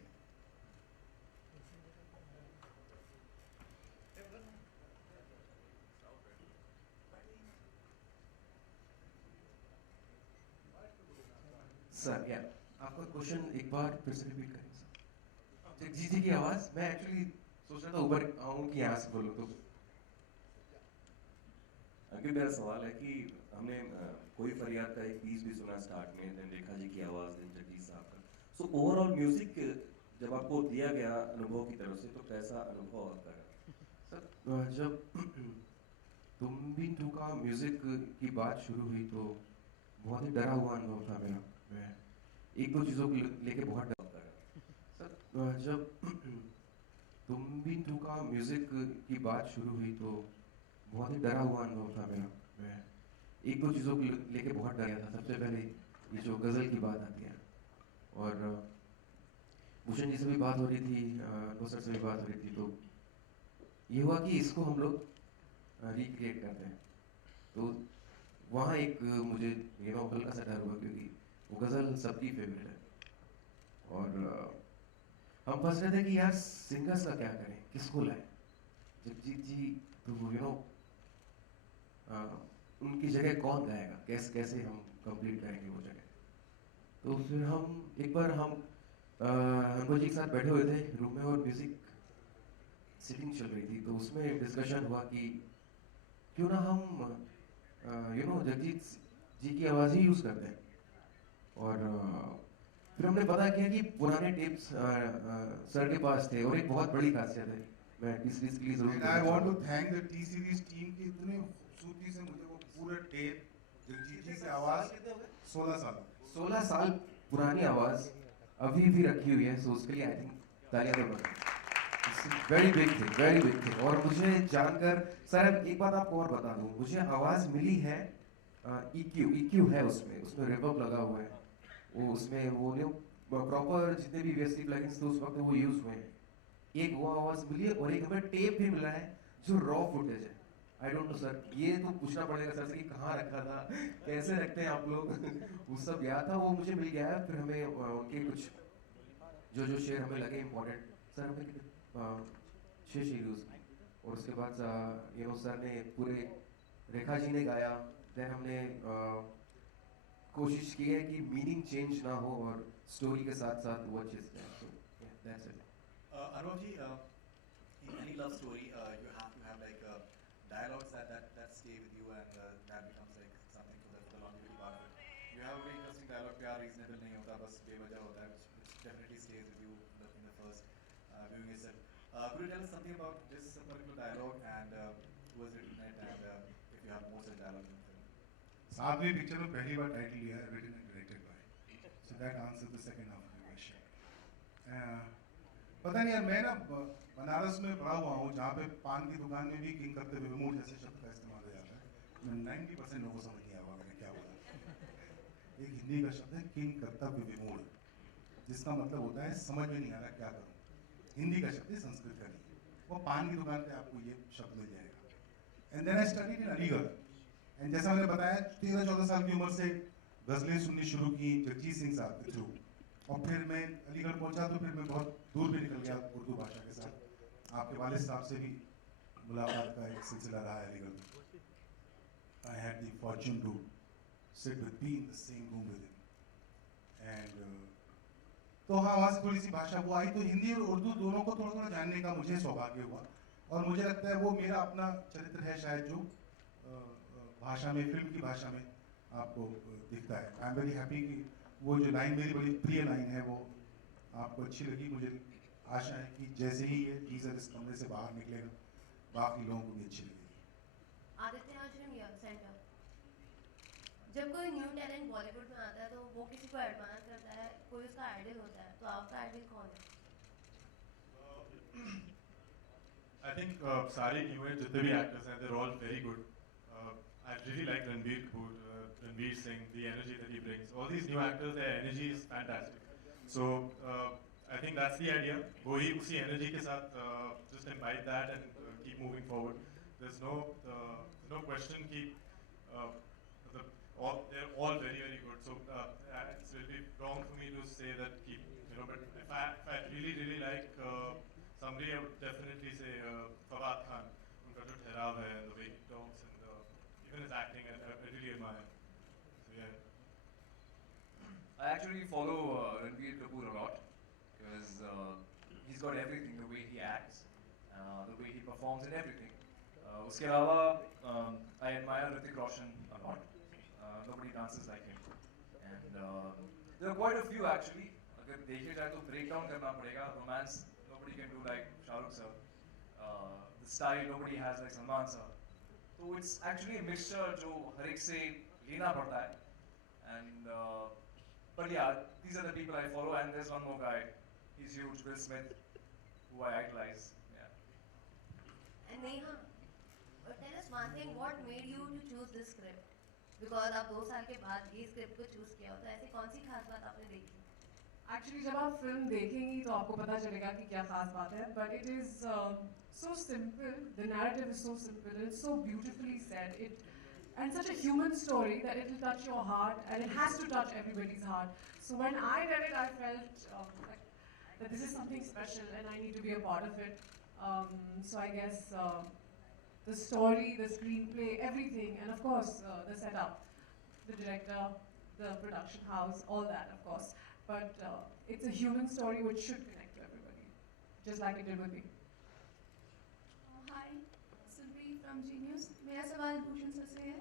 सर या आपका क्वेश्चन एक बार फिर से रिपीट करें सर. जगजीत जी की आवाज़, मैं एक्चुअली सोच रहा था ऊपर आऊँ कि यहाँ से बोलूँ. तो अंकित, मेरा सवाल है कि हमने कोई फरियाद का एक पीस भी सुना स्टार्ट में, देन रेखा जी की आवाज़, देन जगजीत साहब का. सो ओवरऑल म्यूजिक जब आपको दिया गया अनुभव की तरफ से, तो कैसा अनुभव आपका रहा? सर जब तुम भी टू का म्यूज़िक की बात शुरू हुई तो बहुत ही डरा हुआ अनुभव था मेरा. मैं एक दो चीज़ों को लेके बहुत डरा. सर जब तुम भी टू का म्यूज़िक की बात शुरू हुई तो बहुत ही डरा हुआ अनुभव था मेरा. मैं एक दो चीज़ों को लेके बहुत डरा था. सबसे पहले ये जो गज़ल की बात आती है, और भूषण जी से भी बात हो रही थी, अनुभव सर से भी बात हो रही थी, तो ये हुआ कि इसको हम लोग रिक्रिएट करते हैं. तो वहाँ एक मुझे हल्का सा डर हुआ, क्योंकि वो गज़ल सबकी फेवरेट है और हम फंस रहे थे कि यार सिंगर्स का क्या करें, किसको लाए। जगजीत जी तो उनकी जगह कौन गाएगा, कैसे कैसे हम कंप्लीट करेंगे वो जगह। तो फिर एक बार हम अनुभव जी के साथ बैठे हुए थे रूम में और म्यूजिक सिटिंग चल रही थी, तो उसमें डिस्कशन हुआ कि क्यों ना हम जगजीत जी की आवाज़ ही यूज़ करते हैं। और फिर हमने पता किया कि पुराने टेप्स सर के पास थे, और एक बहुत बड़ी खासियत है, मैं टी-सीरीज़ के लिए जरूर I want to thank the T-Series team की इतने खूबसूरती से मुझे वो पूरा टेप जगजीत जी की आवाज़ 16 साल पुरानी आवाज़ अभी भी रखी हुई है, सो उसके लिए आई थिंक तालियां दो। Very big thing. और मुझे जानकर सर एक बात आपको और बता दूं, मुझे आवाज़ मिली है EQ है उसमें रिवर्ब लगा हुआ है, वो उसमें वो प्रॉपर जितने भी वेस्टी प्लगइन्स थे उस वक्त वो यूज़ हुए हैं। एक वो आवाज़ मिली है और एक हमें टेप भी मिला है जो रॉ फुटेज है। आई डोंट नो सर, ये तो पूछना पड़ेगा सर से कि कहाँ रखा था, कैसे रखते हैं आप लोग। वो सब याद था, वो मुझे मिल गया है। फिर हमें उनके कुछ जो शेर हमें लगे इम्पोर्टेंट, सर हमें 6 शेर यूज़ किए, और उसके बाद सर ने पूरे रेखा जी ने गाया। देन हमने कोशिश की है कि मीनिंग चेंज ना हो और स्टोरी के साथ साथ वो अच्छे से जाए। So yeah, that's it. Anurag ji, in any love story, you have to have like dialogues that stay with you and that becomes like something for the longevity part of it. You have a very interesting dialogue, प्यार reasonable नहीं होता, बस बेवजह होता है, which definitely stays with you in the first viewing itself. Could you tell us something about this particular dialogue and who has written it, and if you have more such dialogue in the film? सातवीं पिक्चर में पहली बार टाइटल लिया है written and directed by, so that answers the second half of the question. पता नहीं यार, मैं ना बनारस में पढ़ा हुआ हूँ जहाँ पे पान की दुकान में भी किंग करते हुए विमूढ़ जैसे शब्द का इस्तेमाल हो जाता है। 90% लोगों को समझ नहीं आया मैंने क्या बोला। एक हिंदी का शब्द है किंग कर्तव्य विमूढ़, जिसका मतलब होता है समझ में नहीं आ रहा क्या करूँ। हिंदी का शब्द है, संस्कृत का नहीं। वो पान की दुकान पे आपको ये शब्द मिल जाएगा। And then I studied in Aligarh, and जैसा मैंने बताया 13-14 साल की उम्र से गजलें सुननी शुरू की जगजीत सिंह साहब के थ्रू, और फिर मैं अलीगढ़ पहुंचा तो फिर मैं बहुत दूर भी निकल गया उर्दू भाषा के साथ। आपके वालिद साहब से भी मुलाकात का एक सिलसिला रहा है अलीगढ़ में। I had the fortune to sit with be in the same room with him, and तो हाँ, वहाँ से थोड़ी सी भाषा वो आई, तो हिंदी और उर्दू दोनों को थोड़ा थोड़ा जानने का मुझे सौभाग्य हुआ। और मुझे लगता है वो मेरा अपना चरित्र है शायद, जो भाषा में, फिल्म की भाषा में आपको दिखता है। आई एम वेरी हैप्पी कि वो जो लाइन, मेरी बड़ी प्रिय लाइन है, वो आपको अच्छी लगी। मुझे आशा है कि जैसे ही ये टीजर इस कमरे से बाहर निकलेगा, बाकी लोगों को भी अच्छी लगेगी। आदित्य आश्रम या सेंटर, जब कोई न्यू टैलेंट बॉलीवुड में आता है तो वो किसी को एडमायर करता है, कोई उसका आइडल होता है, तो आपका आइडल कौन है? I think सारे न्यू एज जितने भी एक्टर्स हैं, they're all very good. I really like Ranveer Kapoor, Ranveer Singh, the energy that he brings. All these new actors, their energy is fantastic. So I think that's the idea. वही उसी energy के साथ just imbibe that and keep moving forward. There's no question कि they're all very very good. So it will be wrong for me to say that keep, but if I really like somebody, I would definitely say Fawad Khan. उनका जो ठहराव है, the way he talks and even his acting, I really admire. So yeah. I actually follow Ranveer Kapoor a lot because he's got everything, the way he acts, the way he performs and everything. उसके अलावा I admire Hrithik Roshan a lot. Nobody dances like him. And there are quite a few actually. अगर देखे जाए तो break down करना पड़ेगा. Romance, nobody can do like Shah Rukh sir. The style, nobody has like Salman sir. So it's actually a mixture जो हर एक से लेना पड़ता है. And but yeah, these are the people I follow, and there's one more guy. He's huge, Will Smith, who I idolize. Yeah. And Neha, tell us one thing. What made you to choose this script? Because आप 2 साल के बाद ये script को choose किया हो, तो ऐसी कौन सी खास बात आपने देखी? Actually, जब आप फिल्म देखेंगी तो आपको पता चलेगा कि क्या खास बात है. But it is so simple. The narrative is so simple. It's so beautifully said. and such a human story that it will touch your heart, and it has to touch everybody's heart. So when I read it, I felt like that this is something special, and I need to be a part of it. So I guess the story, the screenplay, everything, and of course the setup, the director, the production house, all that, of course. But it's a human story which should connect to everybody, just like it did with me. Hi Surabhi from Zee News मेरा सवाल भूषण सर से है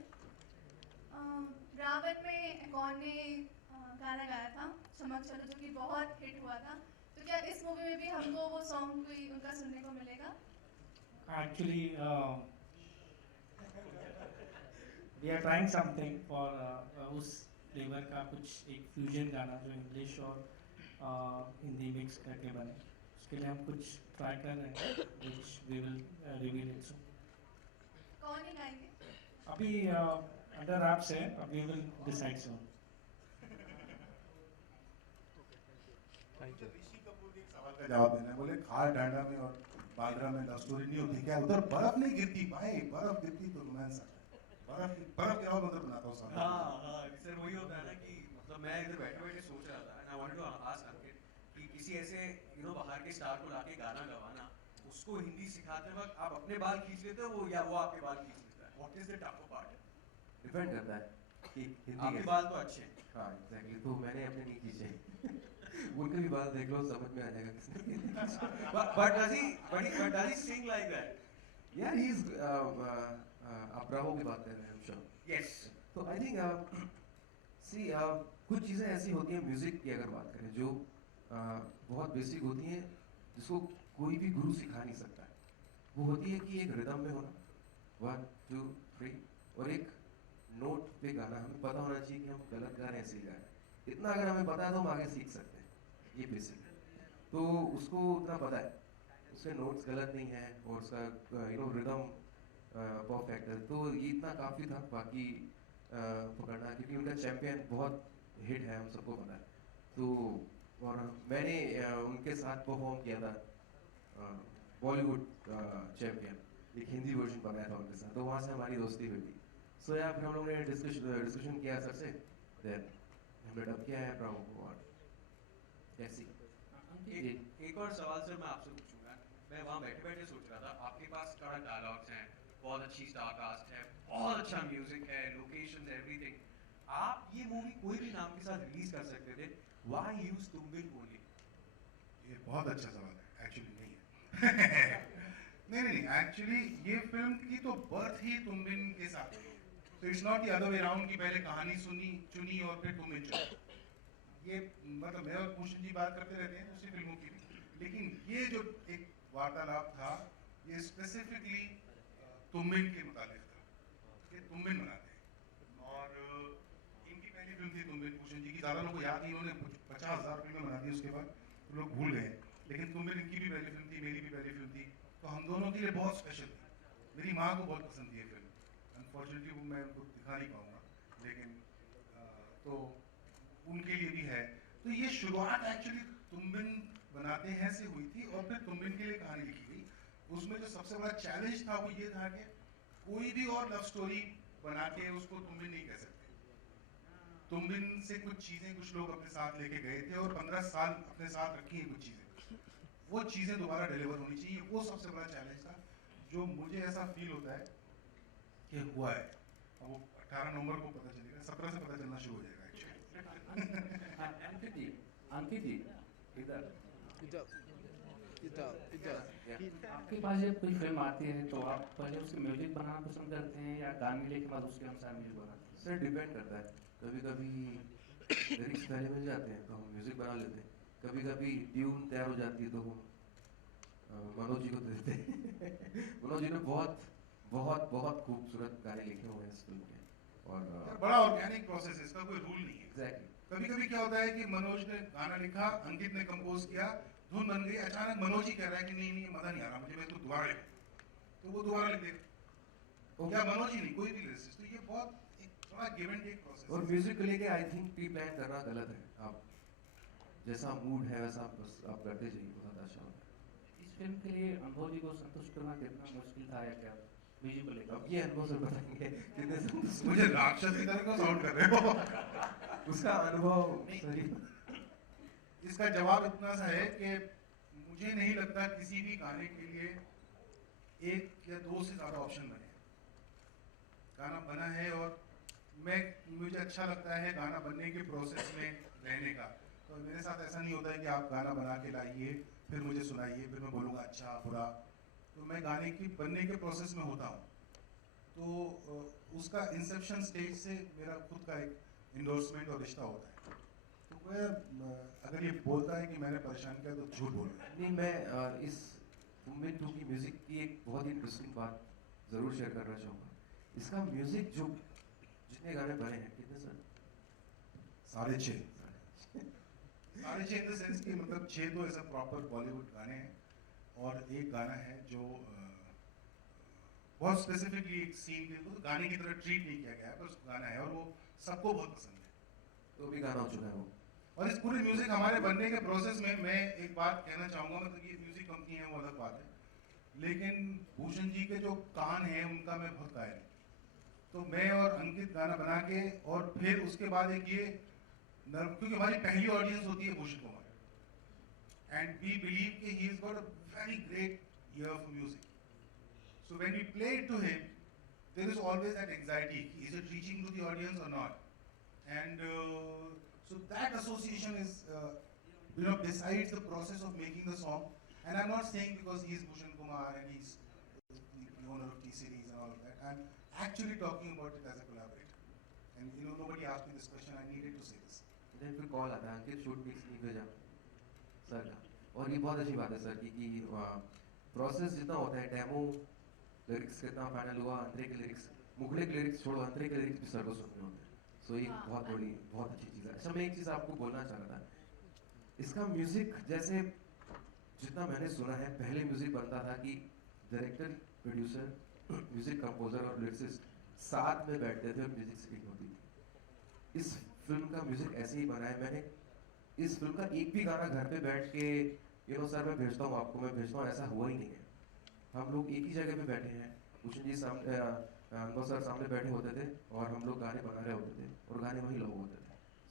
रावण में कौन ने गाना गाया था चमक चलो जो कि बहुत हिट हुआ था तो क्या इस मूवी में भी हमको वो सॉन्ग कोई उनका सुनने को मिलेगा Actually, we are trying something for उस फ्लेवर का कुछ एक फ्यूजन गाना जो इंग्लिश और हिंदी मिक्स करके बने उसके लिए हम कुछ ट्राई कर रहे हैं which we will reveal it soon. कौन ही गाएंगे अभी अंडर रैप्स है अभी we will decide soon. Rishi Kapoor ने एक सवाल का जवाब देना है बोले खार डांडा में और बांद्रा में लव स्टोरी नहीं होती क्या उधर बर्फ नहीं गिरती भाई बर्फ गिरती तो रोमांस आता है बर्फ गिरा हुआ उधर बनाता हूँ सामने हाँ सर वही होता है ना कि मतलब मैं इधर बैठे बैठे सोच रहा था and I wanted to ask अंकित कि किसी ऐसे बाहर के स्टार को लाके गाना गवाना उसको हिंदी सिखाते वक्त आप अपने बाल खींच लेते हो वो या वो आपके बाल खींच लेता है what is the tough part depend करता है कि हिंदी आपके कैसे- बाल तो अच्छे हैं हाँ एग्जैक्टली तो मैंने अपने नहीं खींचे उनके भी बाल देख लो समझ में आ जाएगा किसने कितने खींचे। but does he sing like that यार ही इज आप ब्रावो की बात कर रहे हैं श्योर yes तो आई थिंक सी कुछ चीज़ें ऐसी होती हैं म्यूजिक की अगर बात करें जो बहुत बेसिक होती हैं जिसको कोई भी गुरु सिखा नहीं सकता है वो होती है कि एक रिदम में होना 1 2 3 और एक नोट पे गाना हमें पता होना चाहिए कि हम गलत गा रहे हैं सही गा रहे हैं इतना अगर हमें पता है तो हम आगे सीख सकते हैं ये बेसिक है तो उसको उतना पता है उसके नोट्स गलत नहीं है और उसका रिदम परफेक्ट है तो ये इतना काफ़ी था बाकी पकड़ना क्योंकि उनका चैंपियन बहुत हिट है हम सबको पता है तो और मैंने उनके साथ परफॉर्म किया था बॉलीवुड चैंपियन एक हिंदी वर्जन बनाया था उनके साथ तो वहाँ से हमारी दोस्ती हुई थी सो यार फिर हम लोगों ने डिस्कशन किया सर से देन हमने डब किया है ब्रावो और कैसी एक और सवाल सर मैं आपसे पूछूंगा मैं वहाँ बैठे बैठे सोच रहा था आपके पास कड़ा डायलॉग्स हैं बहुत अच्छी स्टार कास्ट है बहुत अच्छा म्यूजिक है लोकेशंस एवरीथिंग आप ये मूवी कोई भी नाम के साथ रिलीज कर सकते थे व्हाई यूज तुम्बिन ओनली ये बहुत अच्छा सवाल है एक्चुअली नहीं है नहीं एक्चुअली ये फिल्म की तो बर्थ ही तुम्बिन के साथ हुई तो it's not the other way round की पहले कहानी चुनी और फिर तुम्बिन चुनी ये मतलब मैं और भूषण जी बात करते रहते हैं दूसरी फिल्मों की भी लेकिन ये जो एक वार्तालाप था ये स्पेसिफिकली तुम्बिन के मुताबिक था कि तुम्बिन बनाते हैं और इनकी पहली फिल्म थी तुम्बिन भूषण जी की ज़्यादा लोगों को याद नहीं उन्होंने 50,000 फिल्में बना दी उसके बाद तो लोग भूल गए लेकिन तुम्बिन इनकी भी पहली फिल्म थी मेरी भी पहली फिल्म थी तो हम दोनों के लिए बहुत स्पेशल थी मेरी माँ को बहुत पसंद थी ये फिल्म अनफॉर्चुनेटली वो मैं उनको दिखा नहीं पाऊंगा लेकिन तो उनके लिए भी है तो ये शुरुआत एक्चुअली तुम्बिन बनाते हैं से हुई थी और फिर तुम्बिन के लिए कहानी लिखी गई उसमें जो सबसे बड़ा चैलेंज था वो ये था कि कोई भी और लव स्टोरी बना के उसको तुम्बिन नहीं कह सकते तुम्बिन से कुछ चीजें कुछ लोग अपने साथ लेके गए थे और 15 साल अपने साथ रखी हैं कुछ चीजें वो चीजें दोबारा डिलीवर होनी चाहिए वो सबसे बड़ा चैलेंज था जो मुझे ऐसा फील होता है कि हुआ है अब वो 18 नवंबर को पता चलेगा 17 से पता चलना शुरू हो जाएगा एक्चुअली अंकित जी इधर आपके पास जब कोई फिल्म आती है तो आप पहले उसके म्यूजिक बनाना पसंद करते हैं या गाने लेके बाद उसके अनुसार म्यूजिक बनाते हैं सर डिपेंड करता है कभी कभी लिरिक्स पहले मिल जाते हैं तो हम म्यूजिक बना लेते हैं कभी कभी ट्यून तैयार हो जाती है तो हम मनोज जी को दे देते हैं मनोज जी ने बहुत बहुत बहुत खूबसूरत गाने लिखे हुए हैं इस फिल्म के और बड़ा ऑर्गेनिक प्रोसेस है इसका कोई रूल नहीं है एग्जैक्टली कभी कभी क्या होता है कि मनोज ने गाना लिखा अंकित ने कंपोज किया धुन बन गई अचानक मनोज ही कह रहा है कि नहीं मजा नहीं आ रहा मुझे मैं इसको दोबारा लिखूं तो वो दोबारा लिख देगा क्या मनोज ही नहीं कोई भी लिरिसिस्ट तो ये बहुत एक थोड़ा गिव एंड टेक प्रोसेस और म्यूजिक को लेके आई थिंक प्री प्लान करना गलत है आप जैसा मूड है वैसा बस आप करते जाइए बहुत अच्छा होता है इस फिल्म के लिए अनुभव जी को संतुष्ट करना कितना मुश्किल था या क्या म्यूजिक को लेकर? अब ये अनुभव से बताएंगे कितने संतुष्ट मुझे राक्षस की तरह क्यों साउंड कर रहे हो? उसका अनुभव सही। इसका जवाब इतना सा है कि मुझे नहीं लगता किसी भी गाने के लिए एक या दो से ज़्यादा ऑप्शन बने। गाना बना है और मुझे अच्छा लगता है गाना बनने के प्रोसेस में रहने का। तो मेरे साथ ऐसा नहीं होता है कि आप गाना बना के लाइए फिर मुझे सुनाइए फिर मैं बोलूँगा अच्छा बुरा। तो मैं गाने की बनने के प्रोसेस में होता हूँ। तो उसका इंसेप्शन स्टेज से मेरा खुद का एक इंडोर्समेंट और रिश्ता होता है। तो मैं अगर ये बोलता है कि मैंने परेशान किया तो झूठ बोल रहा है। नहीं, मैं इस तुम्बिन 2 की म्यूजिक की एक बहुत ही इंटरेस्टिंग बात ज़रूर शेयर करना चाहूँगा। इसका म्यूजिक जो जितने गाने बने हैं कितने सर? 6.5 इन द सेंस कि मतलब 6 तो ऐसा प्रॉपर बॉलीवुड गाने हैं और एक गाना है जो बहुत स्पेसिफिकली एक सीन के तो गाने की तरह ट्रीट नहीं किया गया है, बस गाना है और वो सबको बहुत पसंद है। तो भी गाना हो चुका है वो। और इस पूरे म्यूजिक हमारे बनने के प्रोसेस में मैं एक बात कहना चाहूँगा, मतलब ये म्यूजिक कंपनी है वो अलग बात है, लेकिन भूषण जी के जो कान हैं उनका मैं बहुत कायल हूँ। तो मैं और अंकित गाना बना के और फिर उसके बाद एक ये क्योंकि हमारी पहली ऑडियंस होती है Bhushan Kumar and we believe कि he is got a very great ear for music. So when we play it to him there is always that anxiety, is it reaching to the audience और not, and so that association is decides the process of making the song. And I'm not saying because he is Bhushan Kumar and he's the owner of T-Series and all of that. I'm actually talking about it as a collaborator. And nobody asked me this question, I needed to say this. then फिर कॉल आता है अंकित शूट मिक्स नहीं भेजा सर का। और ये बहुत अच्छी बात है सर कि प्रोसेस जितना होता है, डेमो लिरिक्स कितना फाइनल हुआ, अंतरे के लिरिक्स, मुखड़े के लिरिक्स छोड़ो, अंतरे के लिरिक्स भी सर को सुनने होते हैं। सो ये बहुत बड़ी बहुत अच्छी चीज़ है। अच्छा, मैं एक चीज़ आपको बोलना चाह रहा था, इसका म्यूज़िक जैसे जितना मैंने सुना है, पहले म्यूज़िक बनता था कि डायरेक्टर, प्रोड्यूसर, म्यूज़िक कंपोजर और लिरिसिस्ट साथ में बैठते थे और म्यूज़िक स्क्रीन होती थी। इस फिल्म का म्यूज़िक ऐसे ही बना है। मैंने इस फिल्म का एक भी गाना घर पे बैठ के सर मैं भेजता हूँ आपको, मैं भेजता हूँ, ऐसा हुआ ही नहीं है। हम लोग एक ही जगह पे बैठे हैं, भूषण जी सामने, अनुभव सर सामने बैठे होते थे और हम लोग गाने बना रहे होते थे और गाने वही लोग होते थे।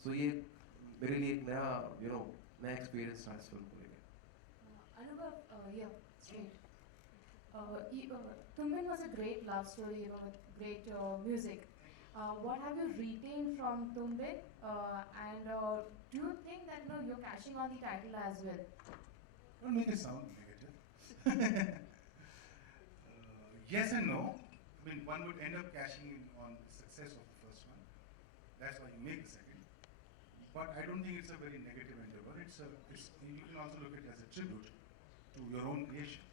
सो ये मेरे लिए एक नया नया एक्सपीरियंस था इस फिल्म को लेकर। Anubhav, yeah, straight. Tumbin was a great love story, with great music. What have you retained from Tumbin? And do you think that you're cashing on the title as well? Don't make it sound negative. Yes and no. I mean, one would end up cashing in on the success of the first one. That's why you make the second. But I don't think it's a very negative endeavor. You can also look at it as a tribute to your own creation.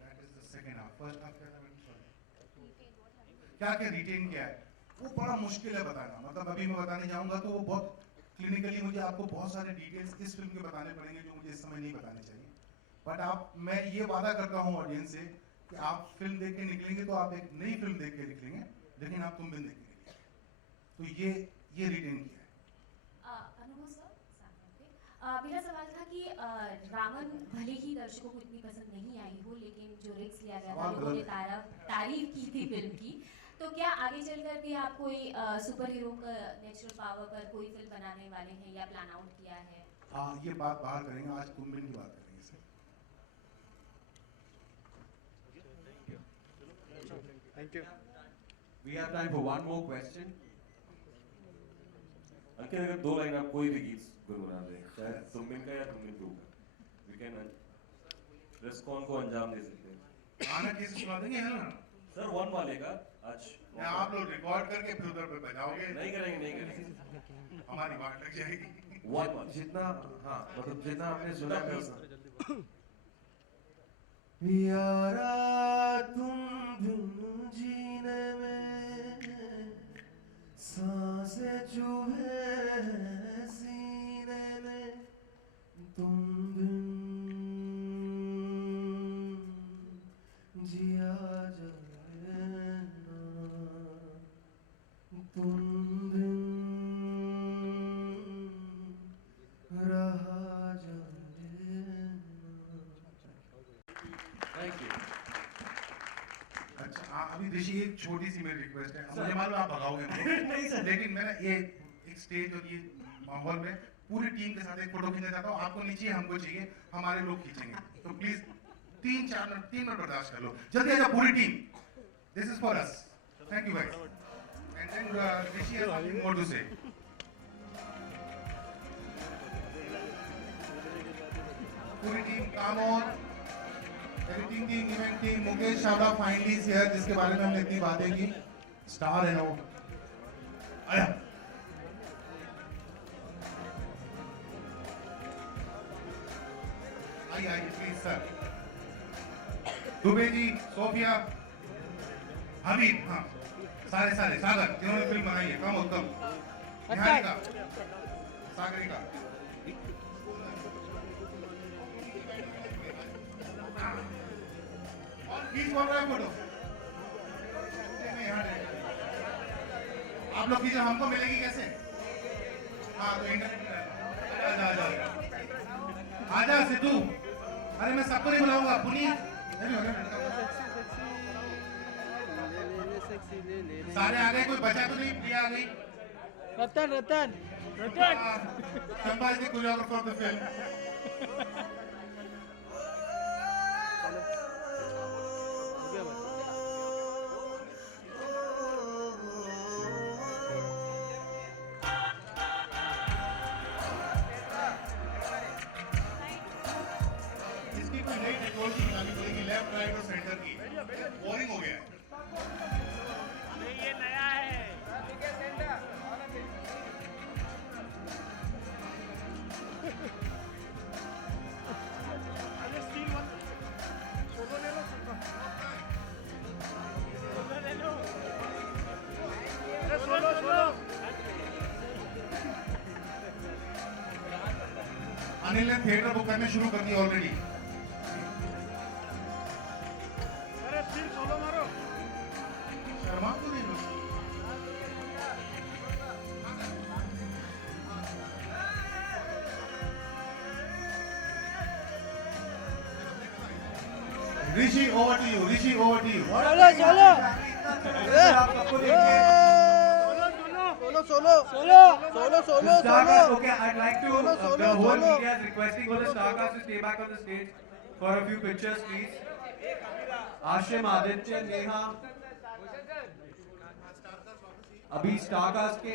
That is the second half. First half क्या था मैडम? क्या रिटेन किया है वो बड़ा मुश्किल है बताना। मतलब अभी मैं बताने जाऊंगा तो वो बहुत क्लिनिकली मुझे आपको बहुत सारे डिटेल्स इस फिल्म के बताने पड़ेंगे जो मुझे इस समय नहीं बताने चाहिए। बट मैं ये वादा करता हूँ ऑडियंस से कि आप फिल्म देख के निकलेंगे तो आप एक नई फिल्म देख के निकलेंगे, लेकिन आप तुम देख के निकलेंगे। तो ये रिटेन किया है। अनुभव सर, मेरा सवाल था कि रावण भले ही दर्शकों को इतनी पसंद नहीं आई हो, लेकिन जो रिस्क लिया गया था, लोगों ने तारीफ की थी फिल्म की, तो क्या आगे चलकर भी आप कोई सुपर हीरो का नेचुरल पावर पर कोई फिल्म बनाने वाले हैं या प्लान आउट किया है? हाँ, ये बात बाहर करेंगे, आज तुम्बिन की बात करेंगे sir. Thank you. We have time for one more question. अंकित, अगर 2 लाइन आप कोई भी गीत गुनगुना दें, चाहे तुम्बिन का या तुम्बिन 2 का, we can रेस्कॉन को अंजाम दे सकते हैं। गाना कैसे सुना देंगे है ना? सर 1 वाले का आज आप लोग रिकॉर्ड करके फिर उधर पे बजाओगे? नहीं करेंगे। हमारी बात लग जाएगी। 1 वाला जितना, हाँ, मतलब जितना आपने सुना है उतना। यारा तुम बिन जीने में सांसें चुभे सीने में, तुम बिन जिया जाए ना, तुम बिन रहा जाए ना। Thank you. अभी ऋषि एक छोटी सी मेरी रिक्वेस्ट है, मुझे मालूम आप भगाओगे नहीं सर, लेकिन मैं ना ये एक स्टेज और ये माहौल में पूरी टीम के साथ एक फोटो खींचना चाहता हूँ। आपको नहीं चाहिए, हमको चाहिए, हमारे लोग खींचेंगे, तो प्लीज 3 मिनट बर्दाश्त कर लो, जल्दी आ जाओ पूरी team, this is for us, thank you guys, and then Rishi has something more to say. पूरी team come on, editing team, event team, Mukesh शाबा फाइनली इज हियर, जिसके बारे में हमने इतनी बातें की, स्टार है वो, आया। आइए please sir, Dubey ji, Sophia, Habib, हाँ सारे सागर जिन्होंने फिल्म बनाई है, कम उत्तम, निहारिका, सागरिका, और प्लीज बोल रहा है फोटो आप लोग कीजिए, हमको मिलेगी कैसे? हाँ तो आजा सिद्धू, अरे मैं सबको नहीं बुलाऊंगा, पुनीत सारे आ गए, कोई बचा तो नहीं? प्रिया आ गई, Ratan Champa is the choreographer of the film. इसकी कोई नई टेक्नोलॉजी निकालनी पड़ेगी, लेफ्ट राइट और सेंटर की, बोरिंग हो गया है। ये नया है। अनिल ने थिएटर बुक करने शुरू कर दिया ऑलरेडी। अरे फिर सोलो मारो। शर्मा तो नहीं लो। Rishi over to you, Rishi over to you. चलो चलो Okay, I'd like to, the whole media is requesting for the Starcast to stay back on the stage for a few pictures, please. Ashim, Aditya, Neha. अभी Starcast के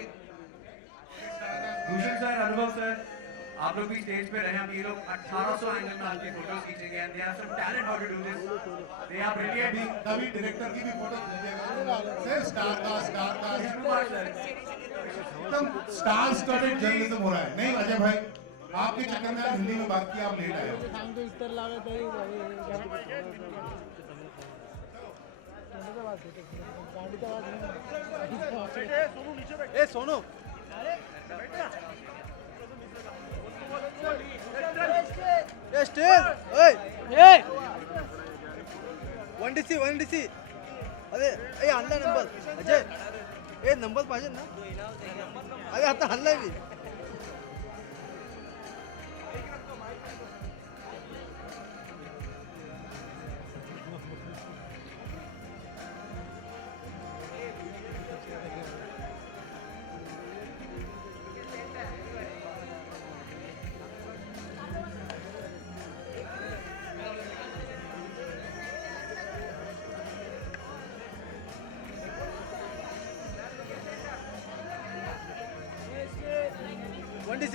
भूषण सर, अनुभव सर, आप लोग भी स्टेज पे रहे। अब ये लोग 1800 एंगल में आपकी फोटोज खींचेंगे and they have some talent how to do this. They are brilliant. तभी डायरेक्टर की भी फोटो खींचेगा। सर स्टारकास्ट एकदम स्टार स्टडेड जर्नलिज्म हो रहा है। नहीं अजय भाई, आपके चक्कर में हिंदी में बात की, आप लेट आए हो। ए सोनू ए स्टेज ओए ए 1DC अरे ए हल्ला नंबर अजय ए नंबर पाहिजे ना अरे आता हल्लाय मी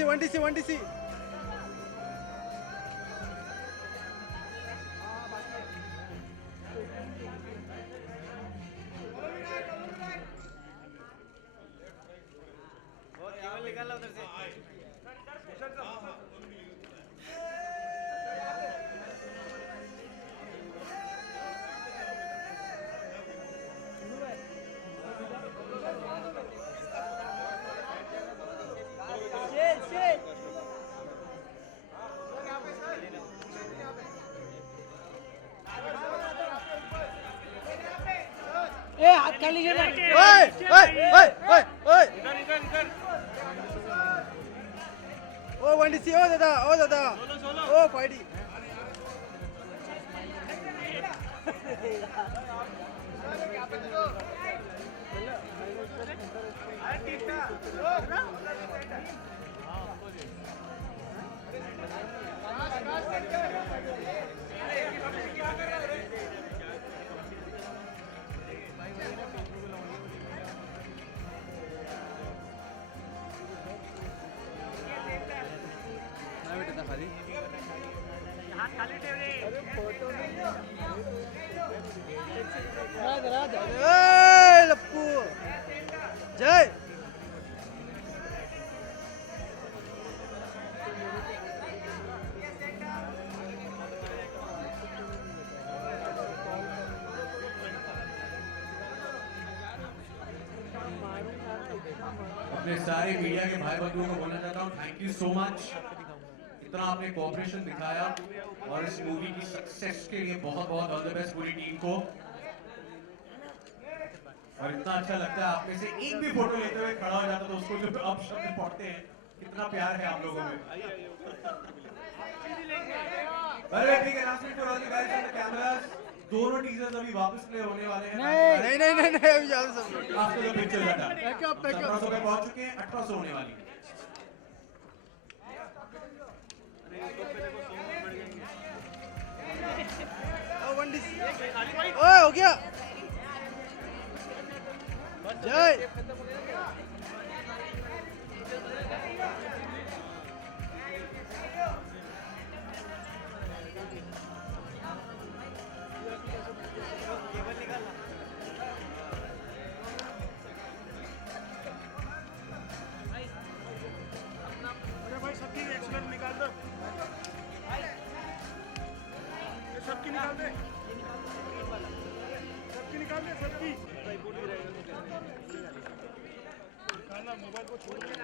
वन डी सी हाथ कर लीजिए ना इधर ओ 1DC ओ दादा ओ फाइडी लप्पू जय अपने सारे मीडिया के भाई बंधुओं को बोलना चाहता हूँ थैंक यू सो मच, इतना आपने कोऑपरेशन दिखाया और इस मूवी की सक्सेस के लिए बहुत बहुत ऑल द बेस्ट पूरी टीम को। और इतना अच्छा लगता है आप में से एक भी फोटो लेते हुए खड़ा हो जाता तो उसको जो अब शब्द पढ़ते हैं, कितना प्यार है आप लोगों में। अरे big announcement for all the guys on the cameras, दोनों टीजर्स अभी वापस प्ले होने वाले हैं। नहीं अभी ज्यादा सब आपको जो पिक्चर डाटा 1700 पे पहुंच चुके हैं, 1800 होने वाली है। ओए हो गया जय मोबाइल को छोड़ के